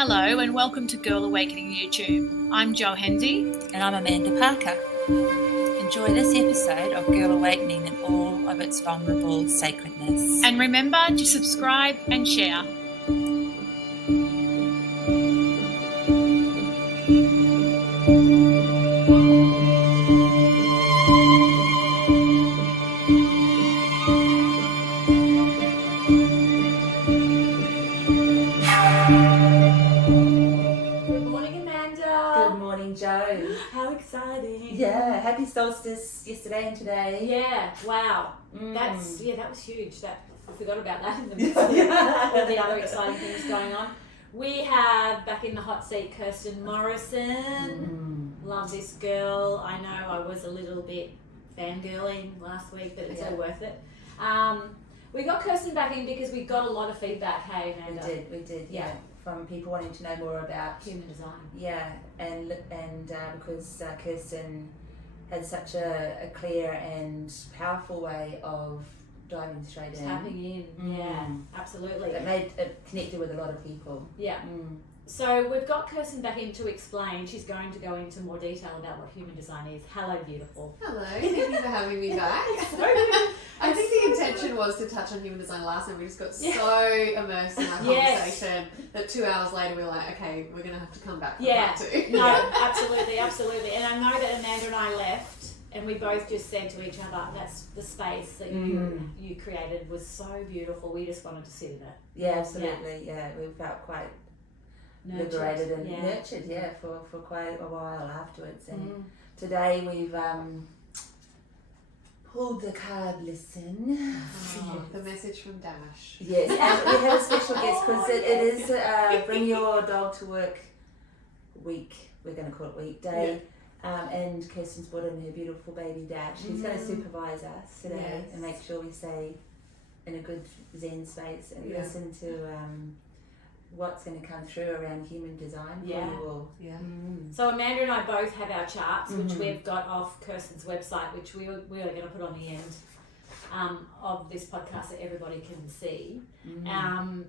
Hello and welcome to Girl Awakening YouTube. I'm Jo Hendy. And I'm Amanda Parker. Enjoy this episode of Girl Awakening in all of its vulnerable sacredness. And remember to subscribe and share. Yeah, happy solstice yesterday and today. Yeah, wow. That was huge. I forgot about that in the midst of all the other exciting things going on. We have back in the hot seat Kirsten Morrison. Love this girl. I know I was a little bit fangirling last week, but it's all worth it. We got Kirsten back in because we got a lot of feedback. Hey, Amanda. We did. Yeah. From people wanting to know more about human design. Yeah, and because Kirsten had such a clear and powerful way of diving straight in. Tapping in, yeah, absolutely. It connected with a lot of people. Yeah. So we've got Kirsten back in to explain. She's going to go into more detail about what human design is. Hello, beautiful. Hello, thank you for having me back. I think the intention was to touch on human design last time. We just got so immersed in our conversation that 2 hours later we were like, okay, we're going to have to come back for part two. No, absolutely. And I know that Amanda and I left and we both just said to each other, that's the space that you created was so beautiful. We just wanted to sit in it. Yeah, absolutely. Yeah, we felt quite liberated and nurtured, for quite a while afterwards. And today we've pulled the card, listen. The message from Dash. Yes, and we have a special guest because it is Bring Your Dog to Work week. We're going to call it weekday. And Kirsten's brought in her beautiful baby Dash. She's going to supervise us today and make sure we stay in a good Zen space and listen to what's going to come through around human design for you all. So Amanda and I both have our charts, which we've got off Kirsten's website, which we are going to put on the end of this podcast that everybody can see. And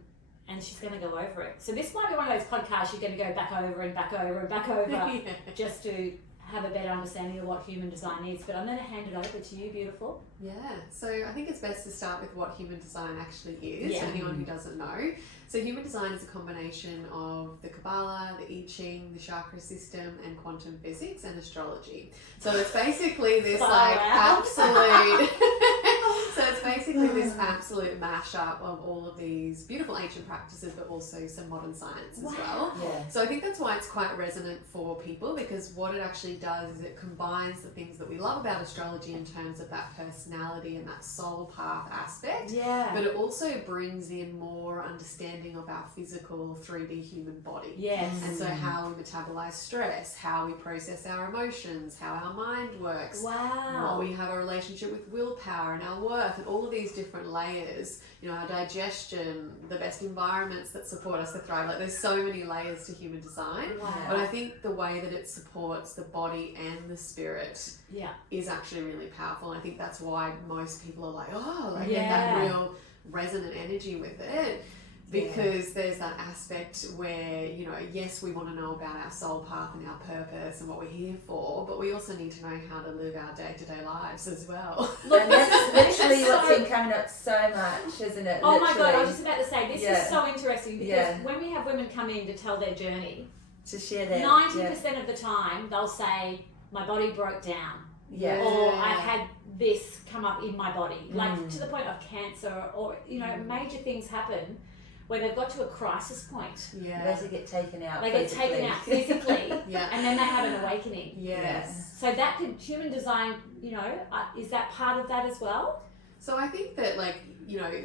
she's going to go over it. So this might be one of those podcasts you're going to go back over and back over and back over just to have a better understanding of what human design is. But I'm going to hand it over to you, beautiful. Yeah, so I think it's best to start with what human design actually is for anyone who doesn't know. So human design is a combination of the Kabbalah, the I Ching, the Chakra system, and quantum physics and astrology. So it's basically this absolute so it's basically this absolute mashup of all of these beautiful ancient practices, but also some modern science as well. Yeah. So I think that's why it's quite resonant for people, because what it actually does is it combines the things that we love about astrology in terms of that personality and that soul path aspect. Yeah. But it also brings in more understanding of our physical 3D human body. Yes. And so how we metabolize stress, how we process our emotions, how our mind works. Wow. What we have a relationship with willpower and our worth and all of these different layers, our digestion, the best environments that support us to thrive. Like there's so many layers to human design. Wow. But I think the way that it supports the body and the spirit is actually really powerful. And I think that's why most people are like, get that real resonant energy with it. Because there's that aspect where, yes, we want to know about our soul path and our purpose and what we're here for, but we also need to know how to live our day-to-day lives as well. Look, and that's literally what's been coming up so much, isn't it? Oh my God, I was just about to say, this is so interesting because when we have women come in to tell their journey, to share their 90% of the time they'll say, my body broke down. Yeah. Or I had this come up in my body, like to the point of cancer or, major things happen where they've got to a crisis point. Yeah. They get taken out. They get taken out physically, and then they have an awakening. Yes. So that could, human design, is that part of that as well? So I think that,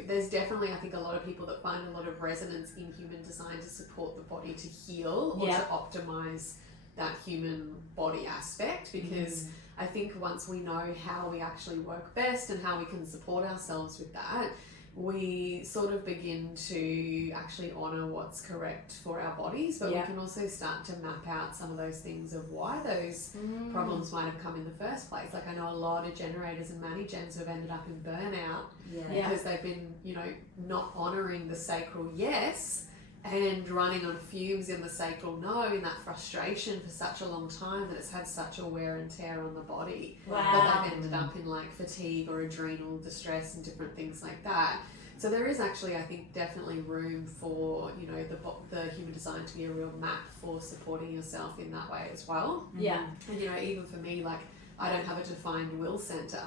there's definitely, I think, a lot of people that find a lot of resonance in human design to support the body to heal or to optimize that human body aspect, because I think once we know how we actually work best and how we can support ourselves with that, we sort of begin to actually honour what's correct for our bodies, but we can also start to map out some of those things of why those problems might have come in the first place. Like I know a lot of generators and mani-gens who have ended up in burnout because they've been, not honouring the sacral yes and running on fumes in the sacral node, in that frustration for such a long time that it's had such a wear and tear on the body that they've ended up in like fatigue or adrenal distress and different things like that. So there is actually, I think, definitely room for, you know, the human design to be a real map for supporting yourself in that way as well. Yeah. And, you know, even for me, like, I don't have a defined will center,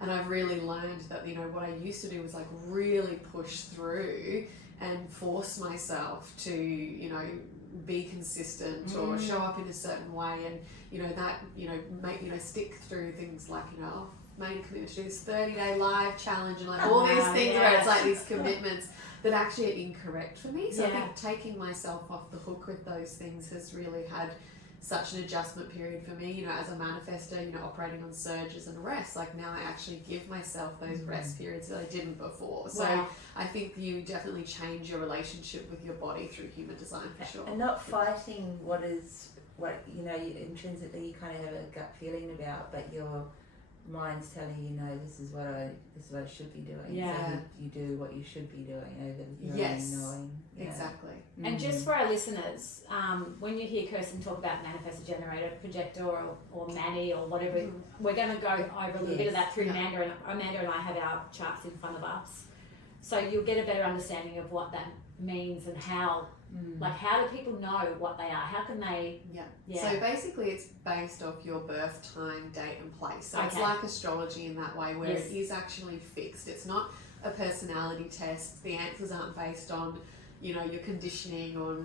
and I've really learned that, you know, what I used to do was like really push through and force myself to, you know, be consistent or show up in a certain way, and, you know, that, you know, make, you know, stick through things like, you know, made a commitment to do this 30-day live challenge and like all these things where it's like these commitments that actually are incorrect for me. So I think taking myself off the hook with those things has really had such an adjustment period for me, you know, as a manifestor, you know, operating on surges and rests. Like now I actually give myself those rest periods that I didn't before. So I think you definitely change your relationship with your body through human design for sure. And not fighting what you know, intrinsically you kind of have a gut feeling about, but your mind's telling you, no, this is what I should be doing. Yeah. So you do what you should be doing over your Yes. own knowing. Yeah. Exactly. And just for our listeners, when you hear Kirsten talk about manifestor generator, projector, or Maddie, or whatever, we're going to go over a little bit of that through Amanda. Amanda and I have our charts in front of us. So you'll get a better understanding of what that means and how, like, how do people know what they are? How can they... So basically it's based off your birth time, date and place. So it's like astrology in that way, where it is actually fixed. It's not a personality test. The answers aren't based on, you know, your conditioning or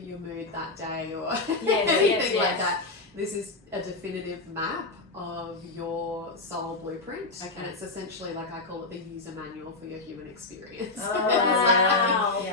your mood that day or anything like that. This is a definitive map of your soul blueprint, and it's essentially, like, I call it the user manual for your human experience.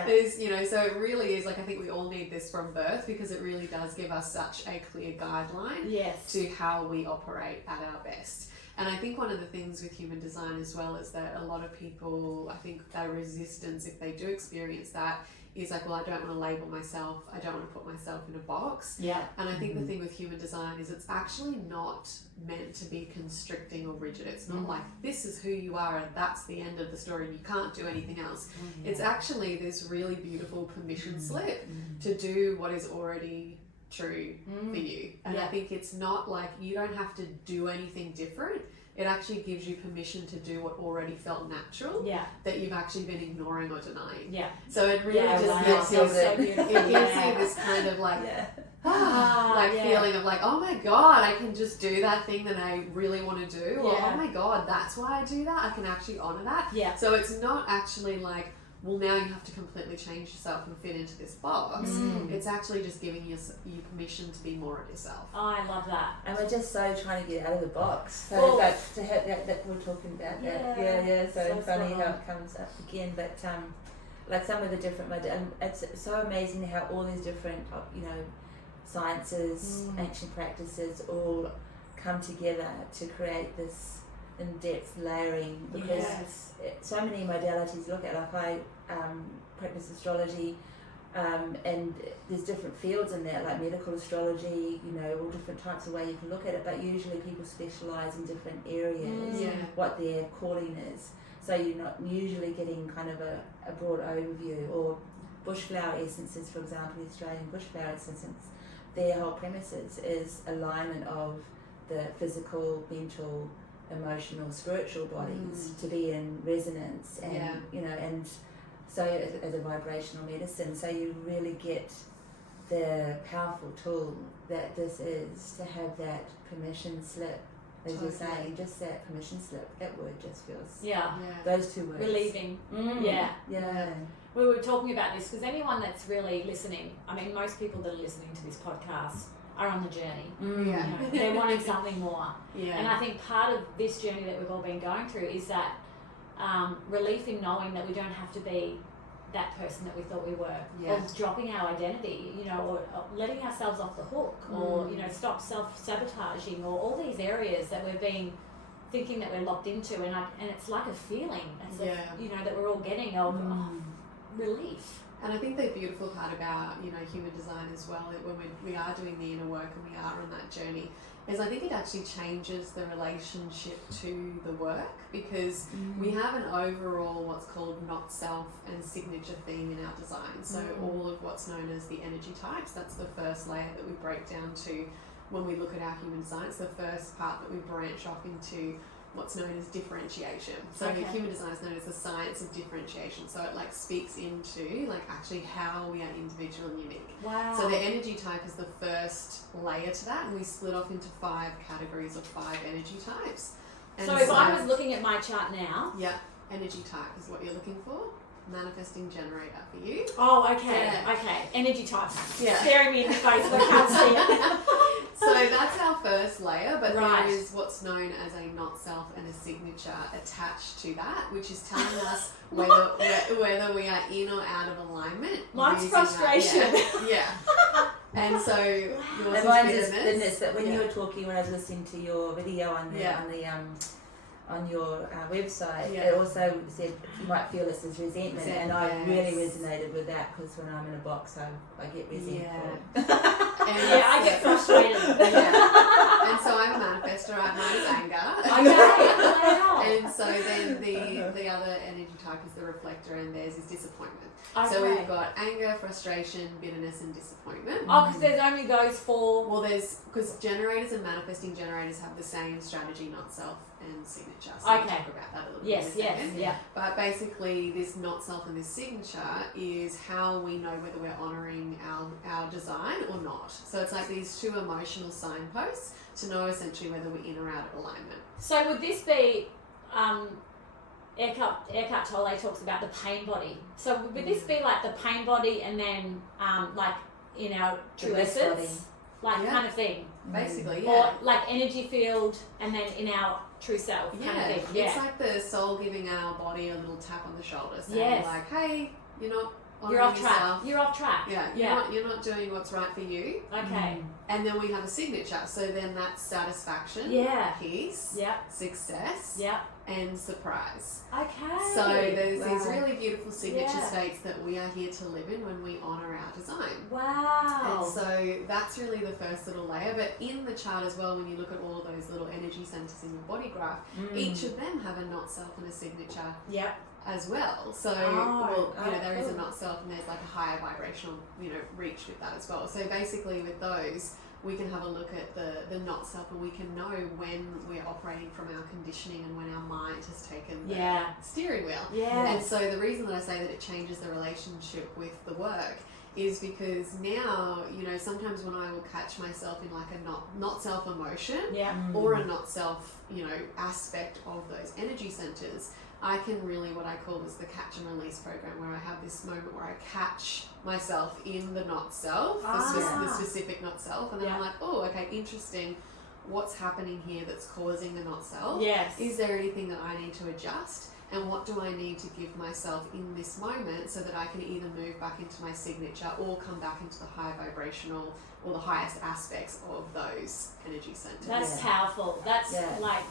There's, you know, so it really is, like, I think we all need this from birth, because it really does give us such a clear guideline to how we operate at our best. And I think one of the things with human design as well is that a lot of people, I think their resistance, if they do experience that, is like, well, I don't want to label myself, I don't want to put myself in a box. And I think the thing with human design is it's actually not meant to be constricting or rigid. It's not like, this is who you are and that's the end of the story and you can't do anything else. It's actually this really beautiful permission slip to do what is already true for you. And I think it's not like you don't have to do anything different. It actually gives you permission to do what already felt natural that you've actually been ignoring or denying. So it really just gives you this kind of like feeling of like, oh my God, I can just do that thing that I really want to do. Or oh my God, that's why I do that. I can actually honor that. So it's not actually like, well, now you have to completely change yourself and fit into this box. It's actually just giving you permission to be more of yourself. Oh, I love that. And we're just so trying to get out of the box. So to have that we're talking about that. So funny how it comes up again. But like some of the different it's so amazing how all these different, you know, sciences, ancient practices all come together to create this in-depth layering, because so many modalities look at, like I practice astrology, and there's different fields in there, like medical astrology, you know, all different types of ways you can look at it, but usually people specialise in different areas, what their calling is. So you're not usually getting kind of a broad overview. Or bushflower essences, for example, the Australian bushflower essences, their whole premises is alignment of the physical, mental, emotional, spiritual bodies to be in resonance, and you know, and so as a vibrational medicine, so you really get the powerful tool that this is, to have that permission slip, as you're saying, just that permission slip. That word just feels those two words, relieving. We were talking about this because anyone that's really listening, I mean, most people that are listening to this podcast are on the journey. You know, they're wanting something more. And I think part of this journey that we've all been going through is that relief in knowing that we don't have to be that person that we thought we were, or dropping our identity, you know, or letting ourselves off the hook, or, you know, stop self-sabotaging, or all these areas that we've been thinking that we're locked into, and it's like a feeling, it's like, you know, that we're all getting of relief. And I think the beautiful part about, you know, human design as well, when we are doing the inner work and we are on that journey, is I think it actually changes the relationship to the work, because we have an overall what's called not self and signature theme in our design. So all of what's known as the energy types, that's the first layer that we break down to when we look at our human design. It's the first part that we branch off into what's known as differentiation. So the human design is known as the science of differentiation. So it like speaks into like actually how we are individual and unique. Wow. So the energy type is the first layer to that, and we split off into 5 categories of 5 energy types. And so if I was looking at my chart now. Yeah, energy type is what you're looking for. Manifesting generator for you. Oh, okay. Yeah. Okay. Energy type. Yeah. Staring me in the face, but I can't see it. So that's our first layer, but Right. there is what's known as a not self and a signature attached to that, which is telling us whether we are in or out of alignment. Mine's using frustration. That. Yeah. And so yours And is mine's is bitterness. bitterness. But when you were talking, when I was listening to your video on your website, it also said you might feel this as resentment, and I really resonated with that, because when I'm in a box, I get resentful. I get frustrated. And so I'm a manifestor. Mine is anger. Wow. And so then the other energy type is the reflector, and theirs is disappointment. Okay. So we've got anger, frustration, bitterness, and disappointment. Oh, because there's only those 4. Well, because generators and manifesting generators have the same strategy, not self and signature. So we'll talk about that a little bit in a second. Yeah. But basically, this not self and this signature is how we know whether we're honouring our design or not. So it's like these 2 emotional signposts to know essentially whether we're in or out of alignment. So would this be, Eckhart Tolle talks about the pain body. So would this be like the pain body, and then like in our true essence, like kind of thing? Basically, Or like energy field, and then in our true self kind of thing. Yeah. It's like the soul giving our body a little tap on the shoulder, saying like, "Hey, you're not You're off yourself. track. You're off track. Yeah, you're not doing what's right for you." Okay. And then we have a signature. So then that's satisfaction, peace, success, and surprise. Okay. So there's these really beautiful signature states that we are here to live in when we honour our design. Wow. And so that's really the first little layer. But in the chart as well, when you look at all those little energy centres in your body graph, each of them have a not self and a signature. As well. So there is a not self, and there's like a higher vibrational, reach with that as well. So basically with those, we can have a look at the not self, and we can know when we're operating from our conditioning and when our mind has taken the steering wheel. And so the reason that I say that it changes the relationship with the work is because now, sometimes when I will catch myself in like a not self emotion or a not self, aspect of those energy centers, I can really, what I call is the catch and release program, where I have this moment where I catch myself in the not self, the specific not self, and then I'm like, oh, okay, interesting. What's happening here that's causing the not self? Is there anything that I need to adjust? And what do I need to give myself in this moment so that I can either move back into my signature or come back into the high vibrational or the highest aspects of those energy centers? That's powerful. That's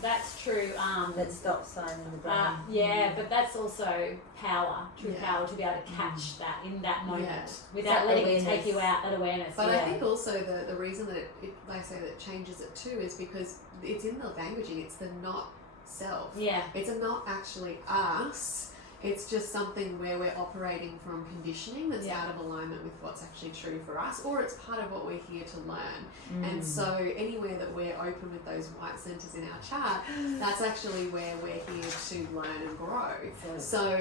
that's true. That stop sign in the brain. But that's also power, true power, to be able to catch that in that moment without letting it take you out, that awareness. But I think also the reason that it like I say, that it changes it too is because it's in the languaging, it's the not self. It's not actually us. It's just something where we're operating from conditioning that's out of alignment with what's actually true for us, or it's part of what we're here to learn. And so anywhere that we're open with those white centers in our chart, that's actually where we're here to learn and grow. So,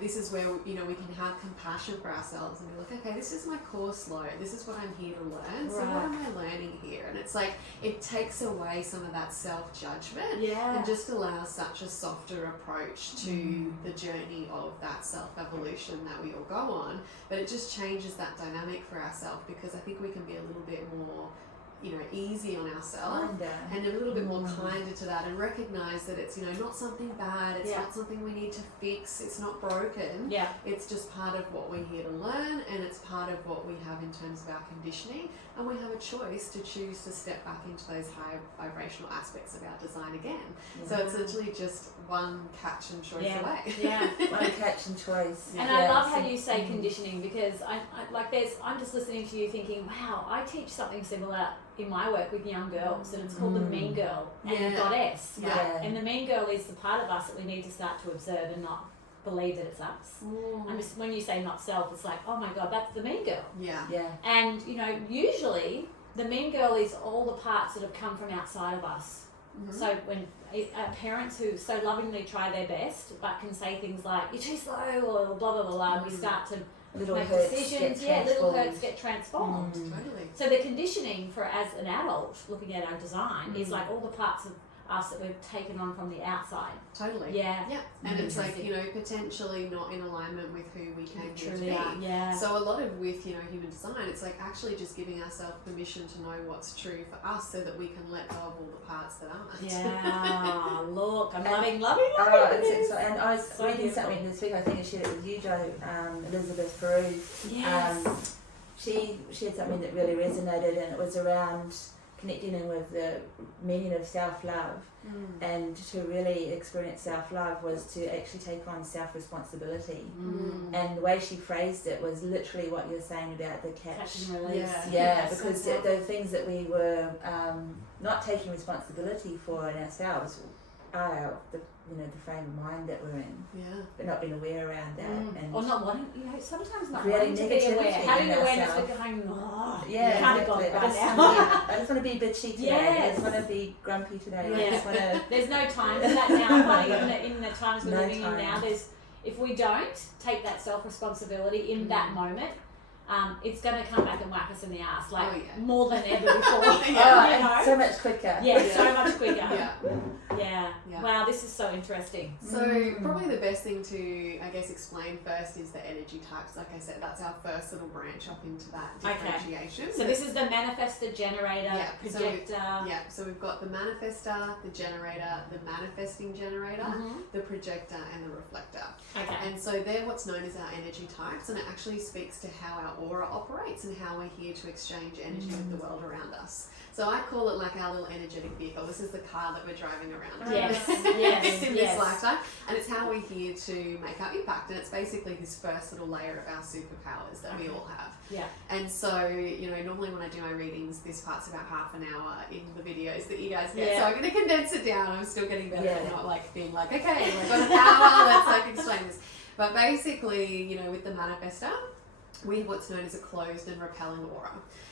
this is where, we can have compassion for ourselves and be like, okay, this is my course flow. This is what I'm here to learn. So what am I learning here? And it's like, it takes away some of that self-judgment and just allows such a softer approach to the journey of that self-evolution that we all go on. But it just changes that dynamic for ourselves, because I think we can be a little bit more easy on ourselves and a little bit more kinder to that, and recognize that it's not something bad, it's not something we need to fix, it's not broken, it's just part of what we're here to learn, and it's part of what we have in terms of our conditioning, and we have a choice to choose to step back into those higher vibrational aspects of our design again. So it's literally just one catch and choice away. One catch and choice. And I love how you say conditioning, because I'm just listening to you thinking, wow, I teach something similar in my work with young girls, and it's called the mean girl and goddess. And the mean girl is the part of us that we need to start to observe and not believe that it's us. And just when you say not self, it's like, oh my God, that's the mean girl. And usually the mean girl is all the parts that have come from outside of us. So when parents who so lovingly try their best but can say things like, you're too slow, or blah blah blah blah, we start to make decisions. Little hurts get transformed. Totally. So the conditioning for as an adult looking at our design is like all the parts of us that we've taken on from the outside. Totally. And it's like, potentially not in alignment with who we came here to be. So a lot of with, human design, it's like actually just giving ourselves permission to know what's true for us, so that we can let go of all the parts that aren't. Look, I'm loving this. And I was reading something this week, I think I shared it with you, Jo, Elizabeth Peru. She shared something that really resonated, and it was around connecting in with the meaning of self-love, and to really experience self-love was to actually take on self-responsibility. And the way she phrased it was literally what you're saying about the catch and release. Because the things that we were not taking responsibility for in ourselves are the frame of mind that we're in, but not being aware around that, and or not wanting, sometimes not creating wanting to be aware, having awareness ourselves. of going, Exactly. I just want to be bitchy today. I just want to be grumpy today. I just want to... There's no time for that now. in the times we're living in now, if we don't take that self-responsibility in that moment, it's going to come back and whack us in the ass, more than ever before. So much quicker. So much quicker. Wow, this is so interesting. So probably the best thing to, I guess, explain first is the energy types. Like I said, that's our first little branch up into that differentiation. So this is the manifestor, generator, projector. So we've got the manifestor, the generator, the manifesting generator, the projector, and the reflector. And so they're what's known as our energy types, and it actually speaks to how our aura operates and how we're here to exchange energy with the world around us. So I call it like our little energetic vehicle. This is the car that we're driving around in this lifetime, and it's how we're here to make our impact. And it's basically this first little layer of our superpowers that we all have. And so, normally when I do my readings, this part's about half an hour in the videos that you guys get. So I'm going to condense it down. I'm still getting better at not being like, okay, we've got an hour, let's explain this. But basically, with the manifestor, we have what's known as a closed and repelling aura.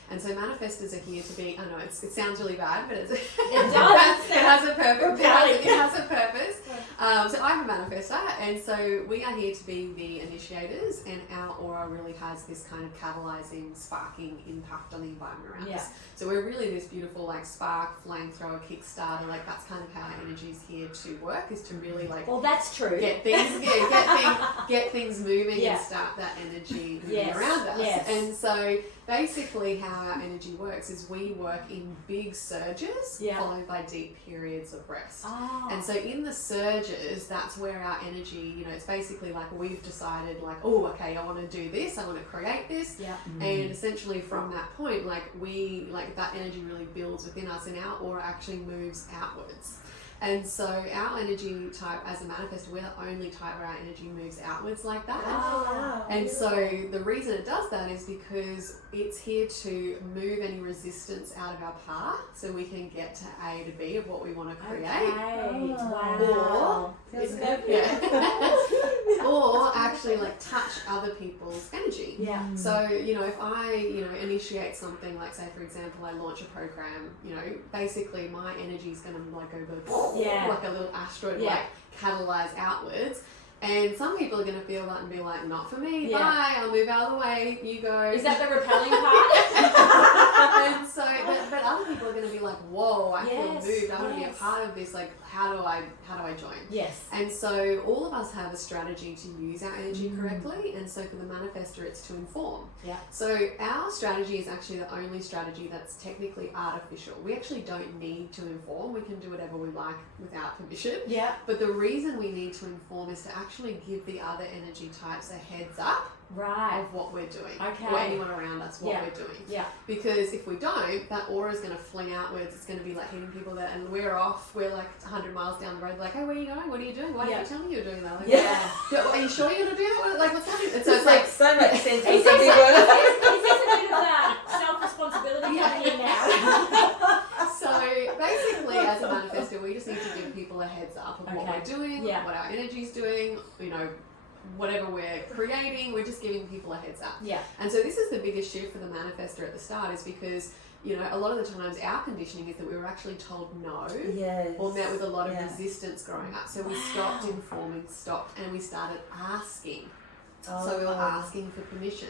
And so manifestors are here to be, I know it sounds really bad, but it does. It has a purpose. It has a purpose. So I'm a manifestor, and so we are here to be the initiators, and our aura really has this kind of catalyzing, sparking impact on the environment around us. So we're really this beautiful spark, flamethrower, kickstarter. That's kind of how our energy is here to work, is to really well, that's true. Get things moving and start that energy moving around us. And so basically how our energy works is we work in big surges followed by deep periods of rest. And so in the surges, that's where our energy, it's basically we've decided I want to do this, I want to create this. And essentially from that point, that energy really builds within us, and our aura actually moves outwards. And so our energy type as a manifestor, we're the only type where our energy moves outwards like that. And so the reason it does that is because it's here to move any resistance out of our path, so we can get to A to B of what we want to create. Or actually touch other people's energy. So, if I, initiate something, say for example, I launch a program, basically my energy is going to go like a little asteroid, catalyze outwards. And some people are going to feel that and be like, not for me, bye, I'll move out of the way, you go. Is that the repelling part? And so, but other people are going to be like, whoa, I feel moved, I want to be a part of this. Like, how do I join? Yes. And so all of us have a strategy to use our energy correctly. And so for the manifestor, it's to inform. Yeah. So our strategy is actually the only strategy that's technically artificial. We actually don't need to inform. We can do whatever we like without permission. Yeah. But the reason we need to inform is to actually give the other energy types a heads up Right. of what we're doing. Okay. Or anyone around us, what we're doing. Yeah. Because if we don't, that aura is going to fling outwards. It's going to be like hitting people there, and we're off. We're like 100 miles down the road. Like, hey, where are you going? What are you doing? Why didn't you tell me you were doing that? Like, are you sure you're going to do that? Like, what's happening? And so it's like so much sense for Is some this people. a bit of that self-responsibility coming in now? So basically, as a manifestor, we just need to give people a heads up of what we're doing, what our energy's doing, you know, whatever we're creating, we're just giving people a heads up. Yeah. And so this is the biggest shift for the manifestor at the start, is because, you know, a lot of the times our conditioning is that we were actually told no, or met with a lot of resistance growing up. So we stopped informing, and we started asking. So we were asking for permission.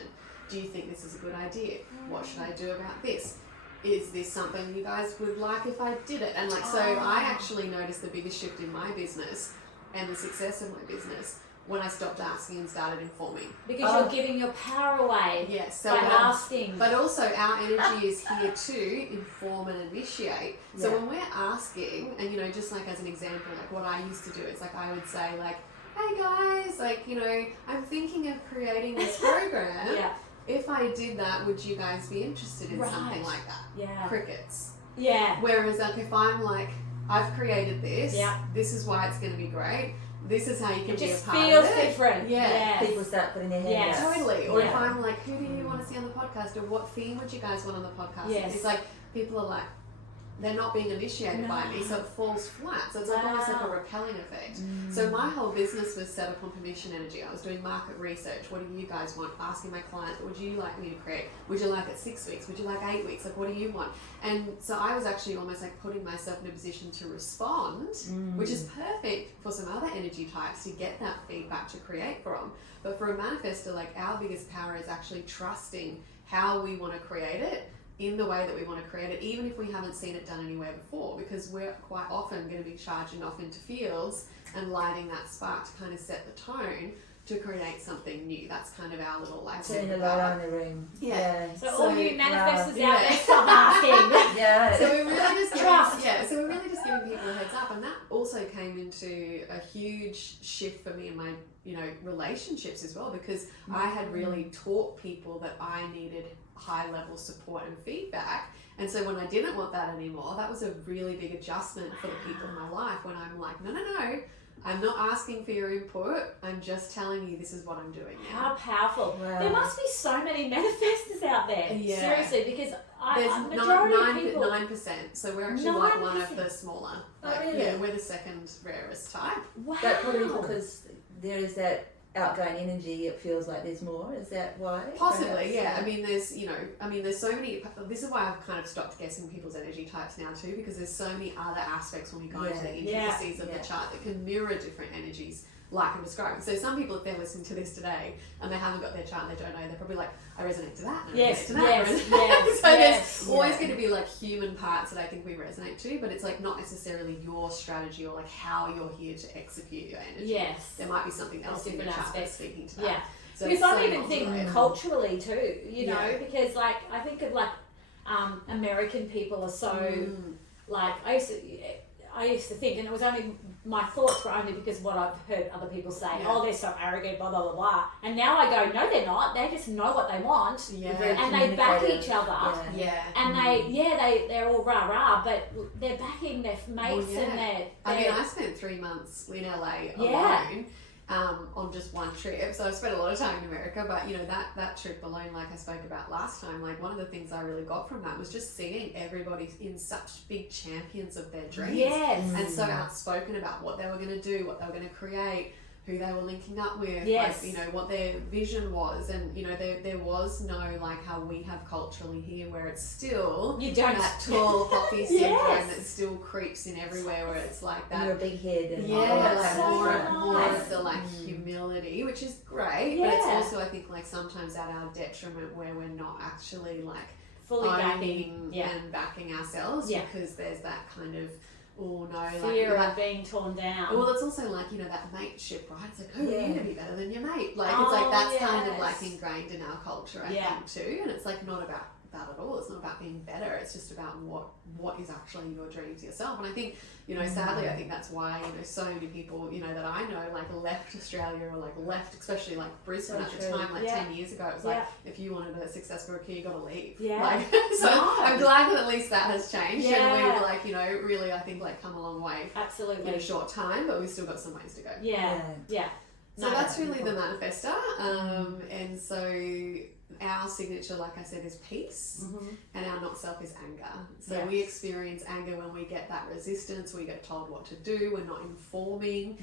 Do you think this is a good idea? What should I do about this? Is this something you guys would like if I did it? And like, so I actually noticed the biggest shift in my business and the success of my business when I stopped asking and started informing. Because you're giving your power away so by asking. But also our energy is here to inform and initiate. So when we're asking, and you know, just like as an example, like what I used to do, it's like I would say like, hey guys, like, you know, I'm thinking of creating this program. If I did that, would you guys be interested in something like that? Yeah. Crickets. Yeah. Whereas like if I'm like, I've created this, this is why it's going to be great, this is how you can be a part of it. It just feels different. Yeah. People start putting their hands up. Totally. Or if I'm like, who do you want to see on the podcast, or what theme would you guys want on the podcast? It's like people are like, they're not being initiated by me, so it falls flat. So it's like almost like a repelling effect. So my whole business was set up on permission energy. I was doing market research. What do you guys want? Asking my clients, what would you like me to create? Would you like it 6 weeks? Would you like 8 weeks? Like, what do you want? And so I was actually almost like putting myself in a position to respond, which is perfect for some other energy types to get that feedback to create from. But for a manifestor, like our biggest power is actually trusting how we want to create it, in the way that we want to create it, even if we haven't seen it done anywhere before, because we're quite often going to be charging off into fields and lighting that spark to kind of set the tone to create something new. That's kind of our little like turning the light on the room. So all you manifestors out there, stop asking. So we're really just giving, so we're really just giving people a heads up, and that also came into a huge shift for me in my, you know, relationships as well, because I had really taught people that I needed high level support and feedback. And so when I didn't want that anymore, that was a really big adjustment for the people in my life, when I'm like, no, I'm not asking for your input, I'm just telling you this is what I'm doing now. How powerful. There must be so many manifestors out there. Seriously, because there's majority of people... 9%, so we're actually like one of the smaller. Like, really? Yeah, we're the second rarest type. Wow. But probably because there is that outgoing energy, it feels like there's more. Is that why? Possibly, perhaps? yeah. I mean, there's so many. This is why I've kind of stopped guessing people's energy types now too, because there's so many other aspects when we go into the intricacies of the chart that can mirror different energies, like I'm describing. So some people, if they're listening to this today and they haven't got their chart and they don't know, they're probably like, I resonate to that. And I resonate to that. So there's always going to be like human parts that I think we resonate to, but it's like not necessarily your strategy or like how you're here to execute your energy. Yes. There might be something else in your chart that's speaking to that. Yeah. So because I even think culturally too, you know, because like I think of like American people are so like I used to think, and it was only my thoughts were only because of what I've heard other people say. Oh, they're so arrogant, blah blah blah blah. And now I go, no, they're not. They just know what they want, and they back each other. And they're all rah rah, but they're backing their mates and their. I mean, I spent 3 months in LA alone. On just one trip, so I've spent a lot of time in America, but you know, that trip alone, like I spoke about last time, like one of the things I really got from that was just seeing everybody in such big champions of their dreams, and so outspoken about what they were going to do, what they were going to create, who they were linking up with, like, you know, what their vision was. And you know, there was no like how we have culturally here, where it's still that tall poppy syndrome that still creeps in everywhere, where it's like that. You're a big head and more of the like humility, which is great, but it's also, I think, like sometimes at our detriment, where we're not actually like fully owning and backing ourselves, because there's that kind of oh no, fear like of being torn down. well, it's also like, you know, that mateship, right? It's like, who are you to be better than your mate? Like, Oh, it's like, that's yes. kind of like ingrained in our culture, I think, too. And it's like not about at all. It's not about being better. It's just about what is actually your dream to yourself. And I think, you know, sadly, I think that's why, you know, so many people, you know, that I know, like, left Australia or like left, especially like Brisbane at the time, like 10 years ago. It was like, if you wanted a successful career, you got to leave. Yeah. Like, so I'm glad that at least that has changed. And we've, like, you know, really, I think, like, come a long way. Absolutely. In a short time, but we've still got some ways to go. Yeah. So that's really the manifester. And so our signature, like I said, is peace, and our not self is anger. So we experience anger when we get that resistance, we get told what to do, we're not informing.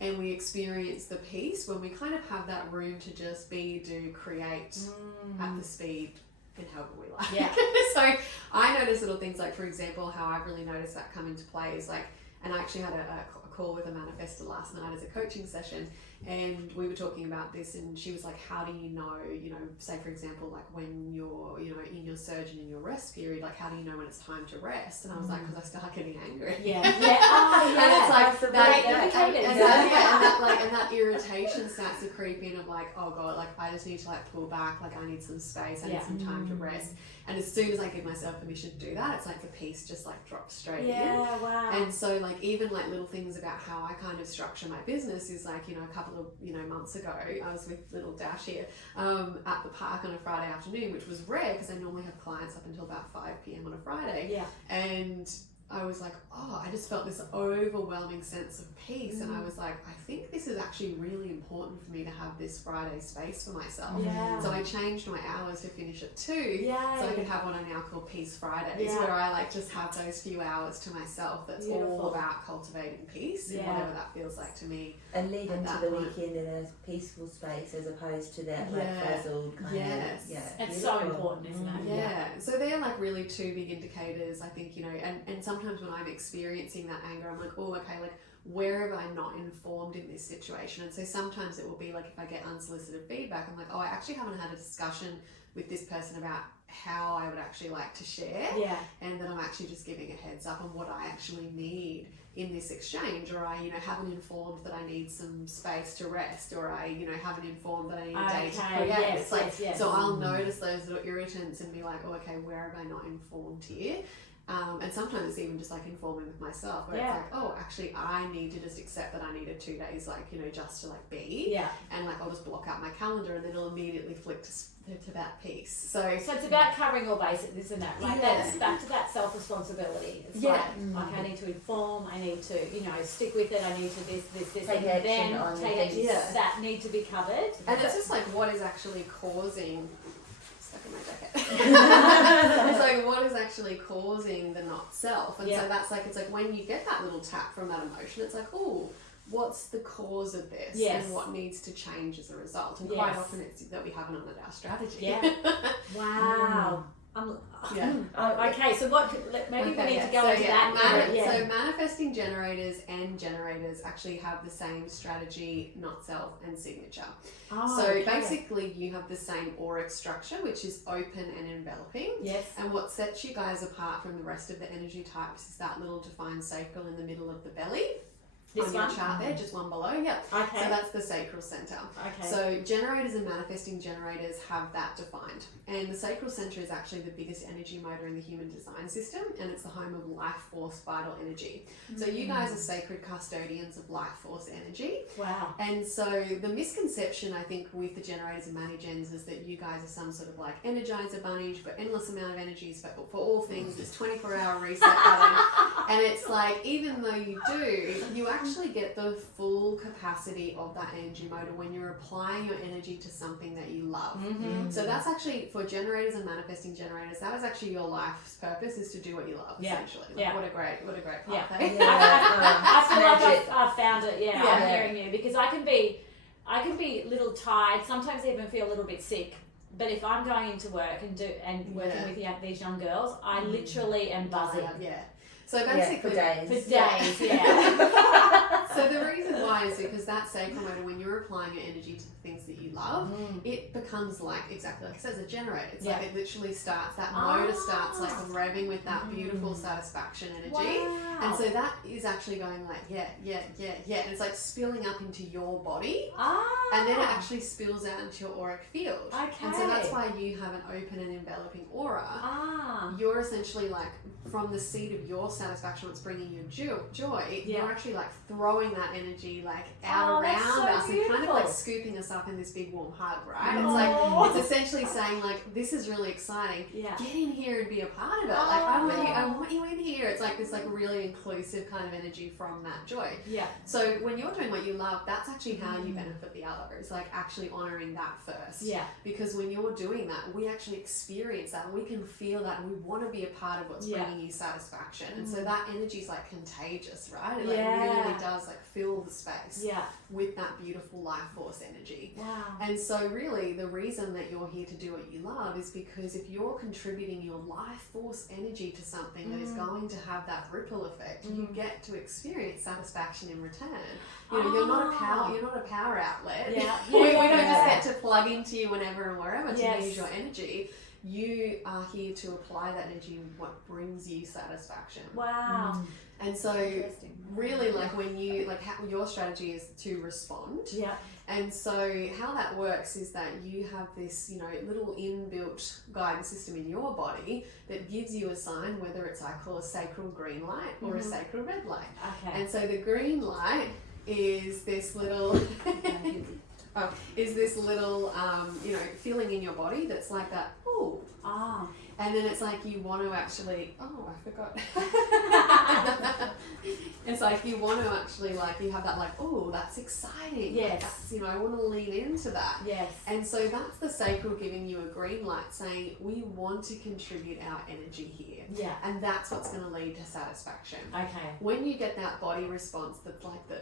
And we experience the peace when we kind of have that room to just be, do, create at the speed and however we like. So I notice little things like, for example, how I've really noticed that come into play is like, and I actually had a call with a manifestor last night as a coaching session, and we were talking about this, and she was like, how do you know, say for example, like when you're, in your surge and in your rest period, like how do you know when it's time to rest? And I was like, because I start getting angry. And it's like that, and that irritation starts to creep in of like, oh god, like I just need to like pull back, like I need some space, I need some time to rest. And as soon as I give myself permission to do that, it's like the peace just like drops straight in. Wow. And so like even like little things about how I kind of structure my business is like, a couple of, months ago, I was with little Dash here at the park on a Friday afternoon, which was rare because I normally have clients up until about 5 p.m. on a Friday. And I was like, I just felt this overwhelming sense of peace. And I was like, I think this is actually really important for me to have this Friday space for myself. So I changed my hours to finish at 2 so I could have what I now call Peace Fridays, where I like just have those few hours to myself that's all about cultivating peace and whatever that feels like to me. And lead into the weekend in a peaceful space as opposed to that like frazzled kind of. It's so important, isn't it? So they're like really two big indicators, I think, and sometimes when I'm experiencing that anger, I'm like, oh, okay, like where have I not informed in this situation? And so sometimes it will be like if I get unsolicited feedback, I'm like, I actually haven't had a discussion with this person about how I would actually like to share, and that I'm actually just giving a heads up on what I actually need in this exchange, or I, haven't informed that I need some space to rest, or I, haven't informed that I need a day to create. It's like, so I'll notice those little irritants and be like, oh, okay, where have I not informed here? And sometimes it's even just like informing with myself, where it's like, oh, actually I need to just accept that I needed 2 days, like, just to like be, and like I'll just block out my calendar, and then it'll immediately flick to that piece. So it's about covering all bases, isn't it? Like that's back to that self-responsibility. It's like I need to inform, I need to, stick with it, I need to this, take and action then on take action that need to be covered. And it's just like what is actually causing in my jacket. It's like what is actually causing the not self, and so that's like, it's like when you get that little tap from that emotion, it's like, oh, what's the cause of this, and what needs to change as a result? And quite often it's that we haven't honored our strategy. Wow. Okay, so maybe we need to go into that. So manifesting generators and generators actually have the same strategy, not self, and signature. Basically you have the same auric structure, which is open and enveloping. And what sets you guys apart from the rest of the energy types is that little defined sacral in the middle of the belly. This on your chart there, just one below. So that's the sacral center. So generators and manifesting generators have that defined, and the sacral center is actually the biggest energy motor in the human design system, and it's the home of life force, vital energy. So you guys are sacred custodians of life force energy. And so the misconception, I think, with the generators and mani-gens is that you guys are some sort of like energizer bunnies for endless amount of energies, but for all things this 24-hour reset button. And it's like, even though you do, you actually get the full capacity of that energy motor when you're applying your energy to something that you love. So that's actually, for generators and manifesting generators, that is actually your life's purpose, is to do what you love, essentially. Like, what a great path. I feel like I've found it. I'm hearing you, because I can be a little tired, sometimes even feel a little bit sick. But if I'm going into work and working with these young girls, I literally am buzzing. So basically, for days. For days, yeah. So the reason why is because that sacral motor, when you're applying your energy to the things that you love, it becomes like, exactly like it says, a generator. It's like it literally starts, that motor starts like revving with that beautiful satisfaction energy. Wow. And so that is actually going like, yeah. And it's like spilling up into your body. And then it actually spills out into your auric field. Okay. And so that's why you have an open and enveloping aura. You're essentially like, from the seed of your satisfaction, what's bringing you joy, you're actually like throwing that energy like out around us and kind of like scooping us up in this big warm hug, right? It's like, it's essentially saying like, this is really exciting. Get in here and be a part of it. Like, I want you in here. It's like this like really inclusive kind of energy from that joy. So when you're doing what you love, that's actually how you benefit the other. It's like actually honoring that first. Because when you're doing that, we actually experience that and we can feel that and we want to be a part of what's bringing you satisfaction. And so that energy is like contagious, right? It like really does like fill the space with that beautiful life force energy. And so really the reason that you're here to do what you love is because if you're contributing your life force energy to something that is going to have that ripple effect, you get to experience satisfaction in return. You know, you're not a power outlet. We don't just get to plug into you whenever and wherever to use your energy. You are here to apply that energy in what brings you satisfaction. And so really like when you like how your strategy is to respond. And so how that works is that you have this, you know, little inbuilt guidance system in your body that gives you a sign, whether it's I call a sacral green light or a sacral red light. And so the green light is this little you know, feeling in your body that's like that, ooh. And then it's like you want to actually, I forgot. It's like you want to actually like, you have that like, oh, that's exciting. Like that's, you know, I want to lean into that. And so that's the sacral giving you a green light saying, we want to contribute our energy here. And that's what's going to lead to satisfaction. When you get that body response that's like the,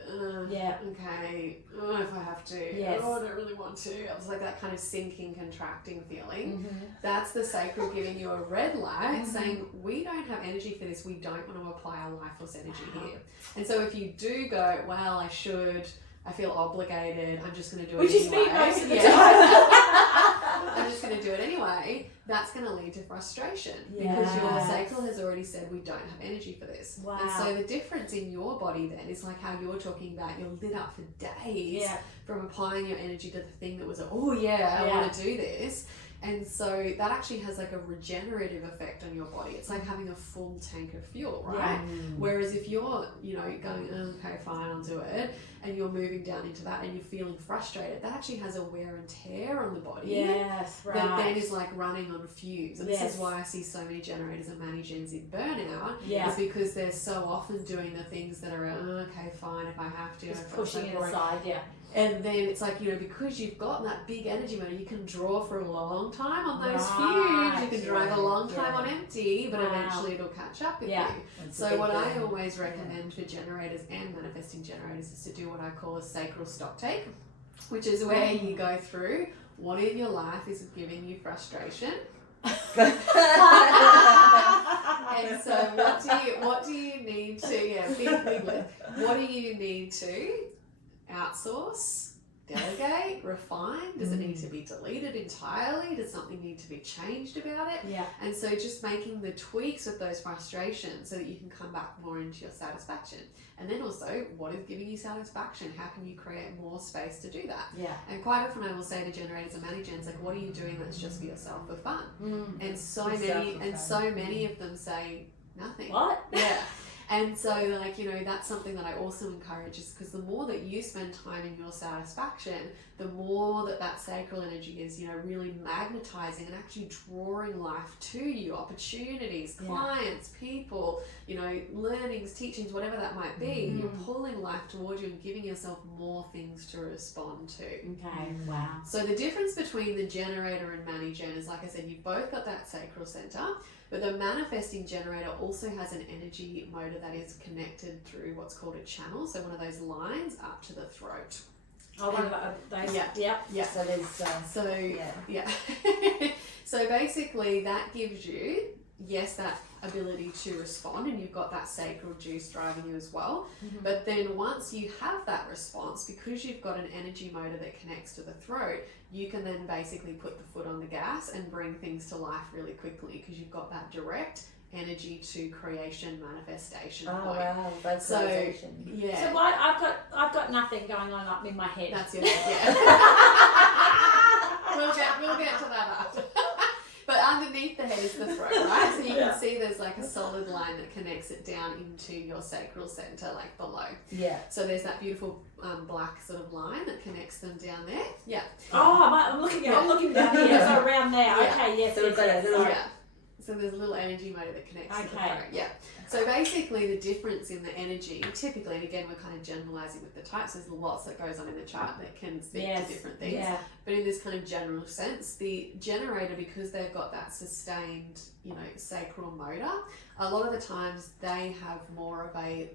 okay, if I have to, I don't really want to. It's like that kind of sinking, contracting feeling. That's the sacral giving you a red light saying, we don't have energy for this. We don't want to apply our life force energy here. And so if you do go, well, I feel obligated, I'm just going to do it anyway. Which is me most of the time. I'm just going to do it anyway. That's going to lead to frustration because your sacral has already said we don't have energy for this. And so the difference in your body then is like how you're talking about you're lit up for days from applying your energy to the thing that was, I want to do this. And so that actually has like a regenerative effect on your body. It's like having a full tank of fuel, right? Whereas if you're, you know, going, okay, fine, I'll do it, and you're moving down into that and you're feeling frustrated, that actually has a wear and tear on the body. That then is like running on fumes. And this is why I see so many generators and mani-gens in burnout, is because they're so often doing the things that are, okay, fine, if I have to. Just pushing it aside, And then it's like, you know, because you've got that big energy motor, you can draw for a long time on those fumes. You can drive a long time on empty, but eventually it'll catch up with you. So what I always recommend for generators and manifesting generators is to do what I call a sacral stock take, which is where you go through what in your life is giving you frustration. And so what do you need to, big lip, what do you need to outsource, delegate, refine? Does it need to be deleted entirely? Does something need to be changed about it? And so just making the tweaks with those frustrations so that you can come back more into your satisfaction. And then also, what is giving you satisfaction? How can you create more space to do that? And quite often I will say to generators and mani-gens, like, what are you doing that's just for yourself for fun? And so many of them say nothing. And so, like, you know, that's something that I also encourage, is because the more that you spend time in your satisfaction, the more that sacral energy is, you know, really magnetizing and actually drawing life to you, opportunities, clients, people, you know, learnings, teachings, whatever that might be. You're pulling life towards you and giving yourself more things to respond to. So the difference between the generator and mani-gen is, like I said, you've both got that sacral center, but the manifesting generator also has an energy motor that is connected through what's called a channel, so one of those lines up to the throat. So there's So basically that gives you yes, that ability to respond, and you've got that sacral juice driving you as well. But then once you have that response, because you've got an energy motor that connects to the throat, you can then basically put the foot on the gas and bring things to life really quickly, because you've got that direct energy to creation manifestation point. Wow, vocalization. Yeah. So I've got nothing going on up in my head. That's it. Yeah. we'll get to that after. But underneath the head is the throat, right? So you can see there's like a solid line that connects it down into your sacral center, like below. Yeah. So there's that beautiful black sort of line that connects them down there. Yeah. Oh, I'm looking down here. So around there. Yeah. Okay. Yes. So we've got a little. Yeah. So there's a little energy motor that connects to the throat. Yeah. So basically the difference in the energy, typically, and again we're kind of generalizing with the types, there's lots that goes on in the chart that can speak to different things. Yeah. But in this kind of general sense, the generator, because they've got that sustained, sacral motor, a lot of the times they have more of a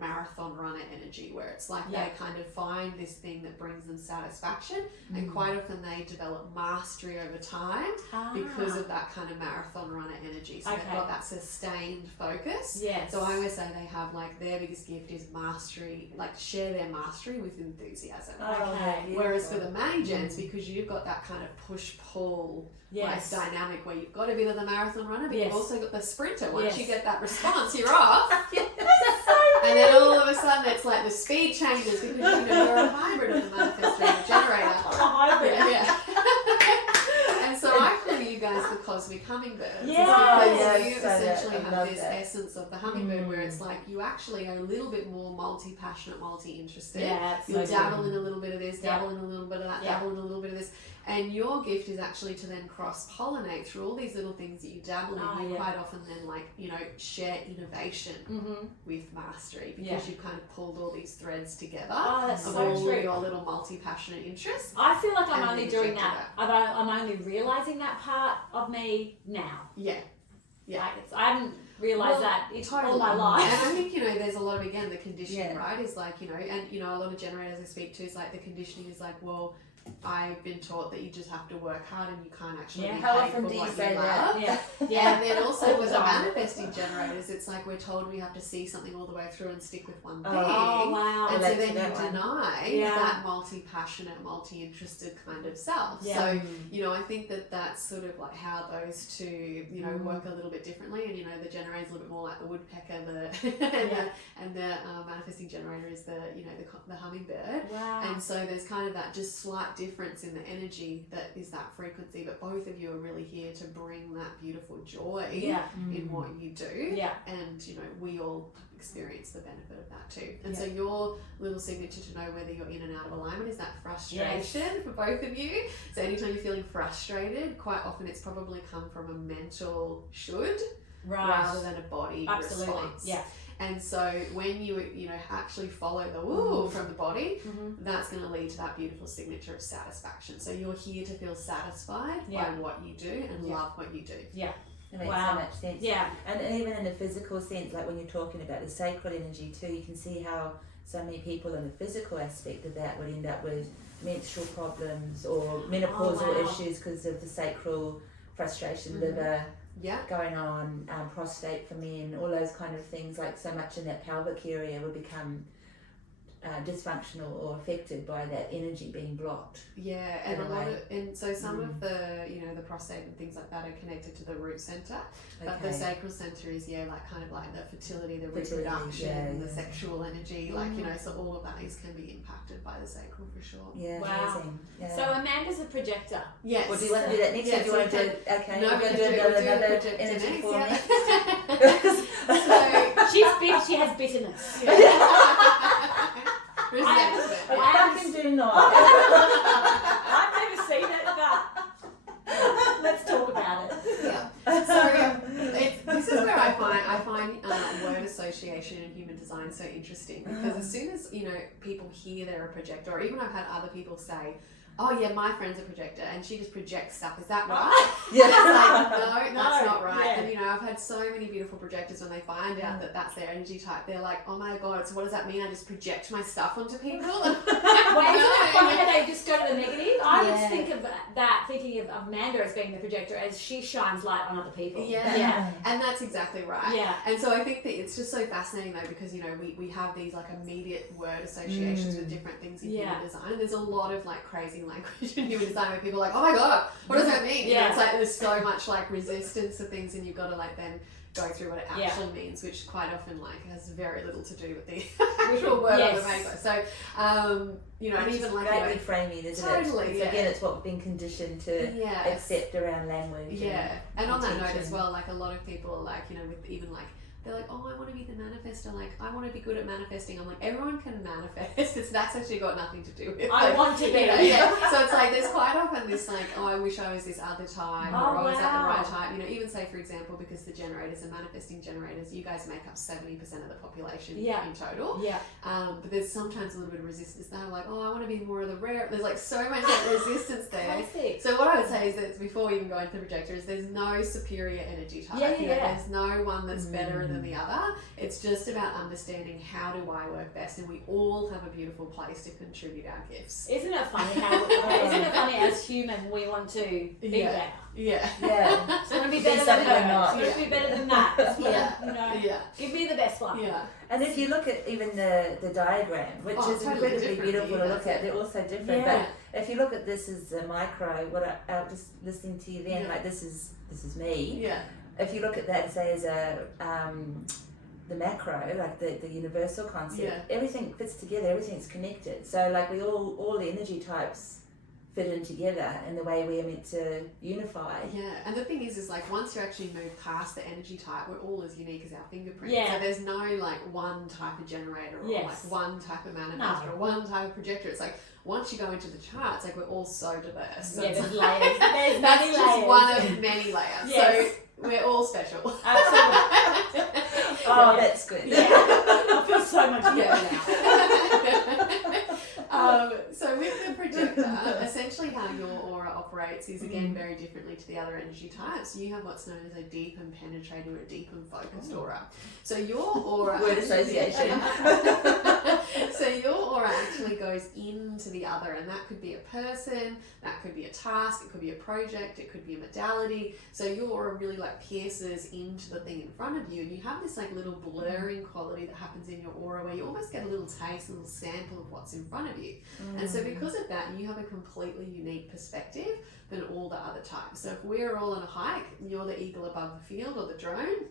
marathon runner energy, where it's like they kind of find this thing that brings them satisfaction, and quite often they develop mastery over time because of that kind of marathon runner energy. So they've got that sustained focus. Yes. So I always say they have like their biggest gift is mastery, like share their mastery with enthusiasm. Okay. Whereas for the Mani-Gens, because you've got that kind of push-pull like dynamic where you've got to be the marathon runner, but you've also got the sprinter. Once you get that response, you're off. And then all of a sudden it's like the speed changes, because you're a hybrid of the manifesting generator. And so I call you guys the cosmic hummingbirds. Because you essentially have this essence of the hummingbird, where it's like you actually are a little bit more multi-passionate, multi-interested. You'll dabble in a little bit of this, dabble in a little bit of that, dabble in a little bit of this. And your gift is actually to then cross-pollinate through all these little things that you dabble in. You quite often then share innovation with mastery, because you've kind of pulled all these threads together that's of so all true. your little multi-passionate interests. I feel like I'm And only then doing inject that. I'm only realising that part of me now. Yeah. Like I haven't realised that all my And life. I think, there's a lot of, again, the conditioning, right, is like, and, a lot of generators I speak to is like the conditioning is like, well, I've been taught that you just have to work hard and you can't actually be paid How often for do you what say you that? love. And then also with the manifesting generators, it's like we're told we have to see something all the way through and stick with one thing. Oh, wow. And so then you deny that multi-passionate, multi-interested kind of self. So, I think that that's sort of like how those two, work a little bit differently. And, the generator is a little bit more like the woodpecker, and the manifesting generator is the hummingbird. Wow. And so there's kind of that just slight difference in the energy that is that frequency, but both of you are really here to bring that beautiful joy in what you do. And we all experience the benefit of that too. And so your little signature to know whether you're in and out of alignment is that frustration for both of you. So anytime you're feeling frustrated, quite often it's probably come from a mental should rather than a body response. And so when you actually follow the woo from the body, that's going to lead to that beautiful signature of satisfaction. So you're here to feel satisfied by what you do and love what you do. It makes so much sense. Yeah. And even in a physical sense, like when you're talking about the sacral energy too, you can see how so many people in the physical aspect of that would end up with menstrual problems or menopausal issues because of the sacral frustration, liver going on, prostate for men, all those kind of things. Like so much in that pelvic area will become dysfunctional or affected by that energy being blocked. And so some of the the prostate and things like that are connected to the root center, but the sacral center is kind of like the fertility, the reproduction, the sexual energy, so all of that can be impacted by the sacral for sure. Amazing. So Amanda's a projector. Well, do you want to do that next? Or do you want to do okay? No, we're going to do another energy for me. She has bitterness. I fucking do not. I've never seen it, but let's talk about it. So this is where I find word association in human design so interesting, because as soon as people hear they're a projector, or even I've had other people say, oh yeah, my friend's a projector and she just projects stuff. Is that right? Yeah. It's like, no, that's not right. And I've had so many beautiful projectors when they find out that that's their energy type, they're like, oh my god, so what does that mean? I just project my stuff onto people? Well, isn't it funny how they just go to the negative? I would think of that, thinking of Amanda as being the projector, as she shines light on other people. Yeah. And that's exactly right. Yeah. And so I think that it's just so fascinating though, because you know we have these like immediate word associations with different things in human design. And there's a lot of like crazy language in human design where people are like, oh my god, what does that mean? You know, it's like there's so much like resistance to things, and you've got to like then go through what it actually means, which quite often like has very little to do with the actual word on the paper. So you know, and even like great reframing, isn't it? Totally. Again, it's what we've been conditioned to accept around language. And on that note as well, like a lot of people are like, you know, with even like they're like, oh, I want to be the manifestor, like I want to be good at manifesting. I'm like, everyone can manifest. That's actually got nothing to do with I want to be. So it's like there's quite often this like, oh, I wish I was this other type, or I was at the right type. You know, even say for example, because the generators are manifesting generators, you guys make up 70% of the population in total. But there's sometimes a little bit of resistance. They're like, oh, I want to be more of the rare. There's like so much like resistance there. Classic. So what I would say is that before we even go into the projector, is there's no superior energy type. You know, there's no one that's better than the other. It's just about understanding how do I work best, and we all have a beautiful place to contribute our gifts. Isn't it funny how isn't it funny as human we want to be better? So want to be better than her. Want to be better than that. You know, give me the best one. And if you look at even the diagram, which is totally incredibly beautiful to look at, they're all so different. But if you look at this as a micro, what I was just listening to you then, like this is me. If you look at that, say as a the macro, like the universal concept, everything fits together, everything's connected. So like we all the energy types fit in together in the way we are meant to unify. And the thing is like once you actually move past the energy type, we're all as unique as our fingerprint. So there's no like one type of generator or like one type of manifestor or one type of projector. It's like once you go into the charts, like we're all so diverse. So there's layers. There's that's many just layers. one of many layers. So we're all special. Absolutely. That's good. I feel so much better now. So with the projector, essentially how your aura operates is again very differently to the other energy types. You have what's known as a deep and penetrating or a deep and focused aura. So your aura word association. So your aura actually goes into the other, and that could be a person, that could be a task, it could be a project, it could be a modality. So your aura really like pierces into the thing in front of you, and you have this like little blurring quality that happens in your aura where you almost get a little taste, a little sample of what's in front of you. And so because of that, you have a completely unique perspective than all the other types. So if we're all on a hike, you're the eagle above the field or the drone,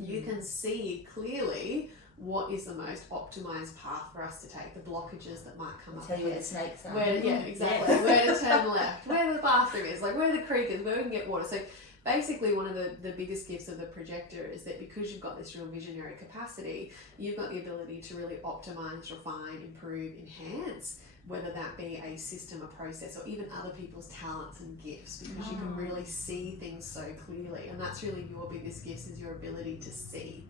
you can see clearly what is the most optimized path for us to take, the blockages that might come up. Tell you where the snakes are. Where to turn left, where the bathroom is, like where the creek is, where we can get water. So basically one of the biggest gifts of the projector is that because you've got this real visionary capacity, you've got the ability to really optimize, refine, improve, enhance, whether that be a system, a process, or even other people's talents and gifts, because you can really see things so clearly. And that's really your biggest gift, is your ability to see.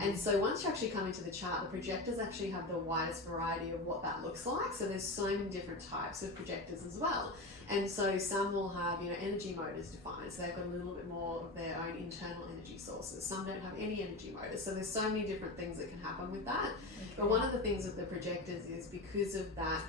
And so once you actually come into the chart, the projectors actually have the widest variety of what that looks like. So there's so many different types of projectors as well. And so some will have, you know, energy motors defined, so they've got a little bit more of their own internal energy sources. Some don't have any energy motors, so there's so many different things that can happen with that. But one of the things with the projectors is because of that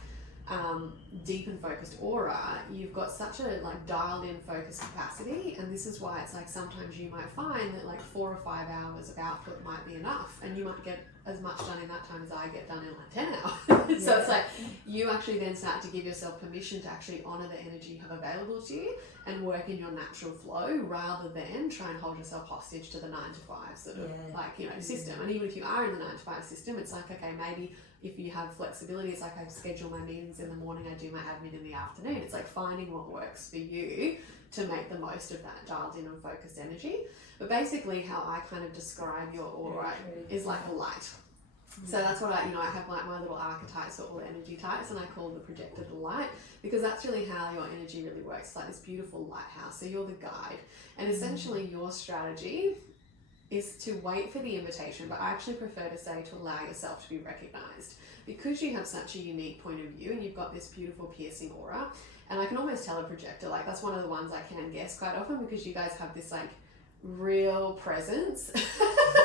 deep and focused aura, you've got such a like dialed in focus capacity, and this is why it's like sometimes you might find that like 4 or 5 hours of output might be enough, and you might get as much done in that time as I get done in like 10 hours. So it's like you actually then start to give yourself permission to actually honor the energy you have available to you and work in your natural flow, rather than try and hold yourself hostage to the 9 to 5 sort of like, you know, system. And even if you are in the 9 to 5 system, it's like, okay, maybe if you have flexibility, it's like I schedule my meetings in the morning, I do my admin in the afternoon. It's like finding what works for you to make the most of that dialed in and focused energy. But basically how I kind of describe your aura is like a light. So that's what I have like my little archetypes for all the energy types, and I call the projector the light, because that's really how your energy really works. It's like this beautiful lighthouse. So you're the guide, and essentially your strategy is to wait for the invitation, but I actually prefer to say to allow yourself to be recognized, because you have such a unique point of view and you've got this beautiful piercing aura. And I can almost tell a projector, like that's one of the ones I can guess quite often, because you guys have this like real presence.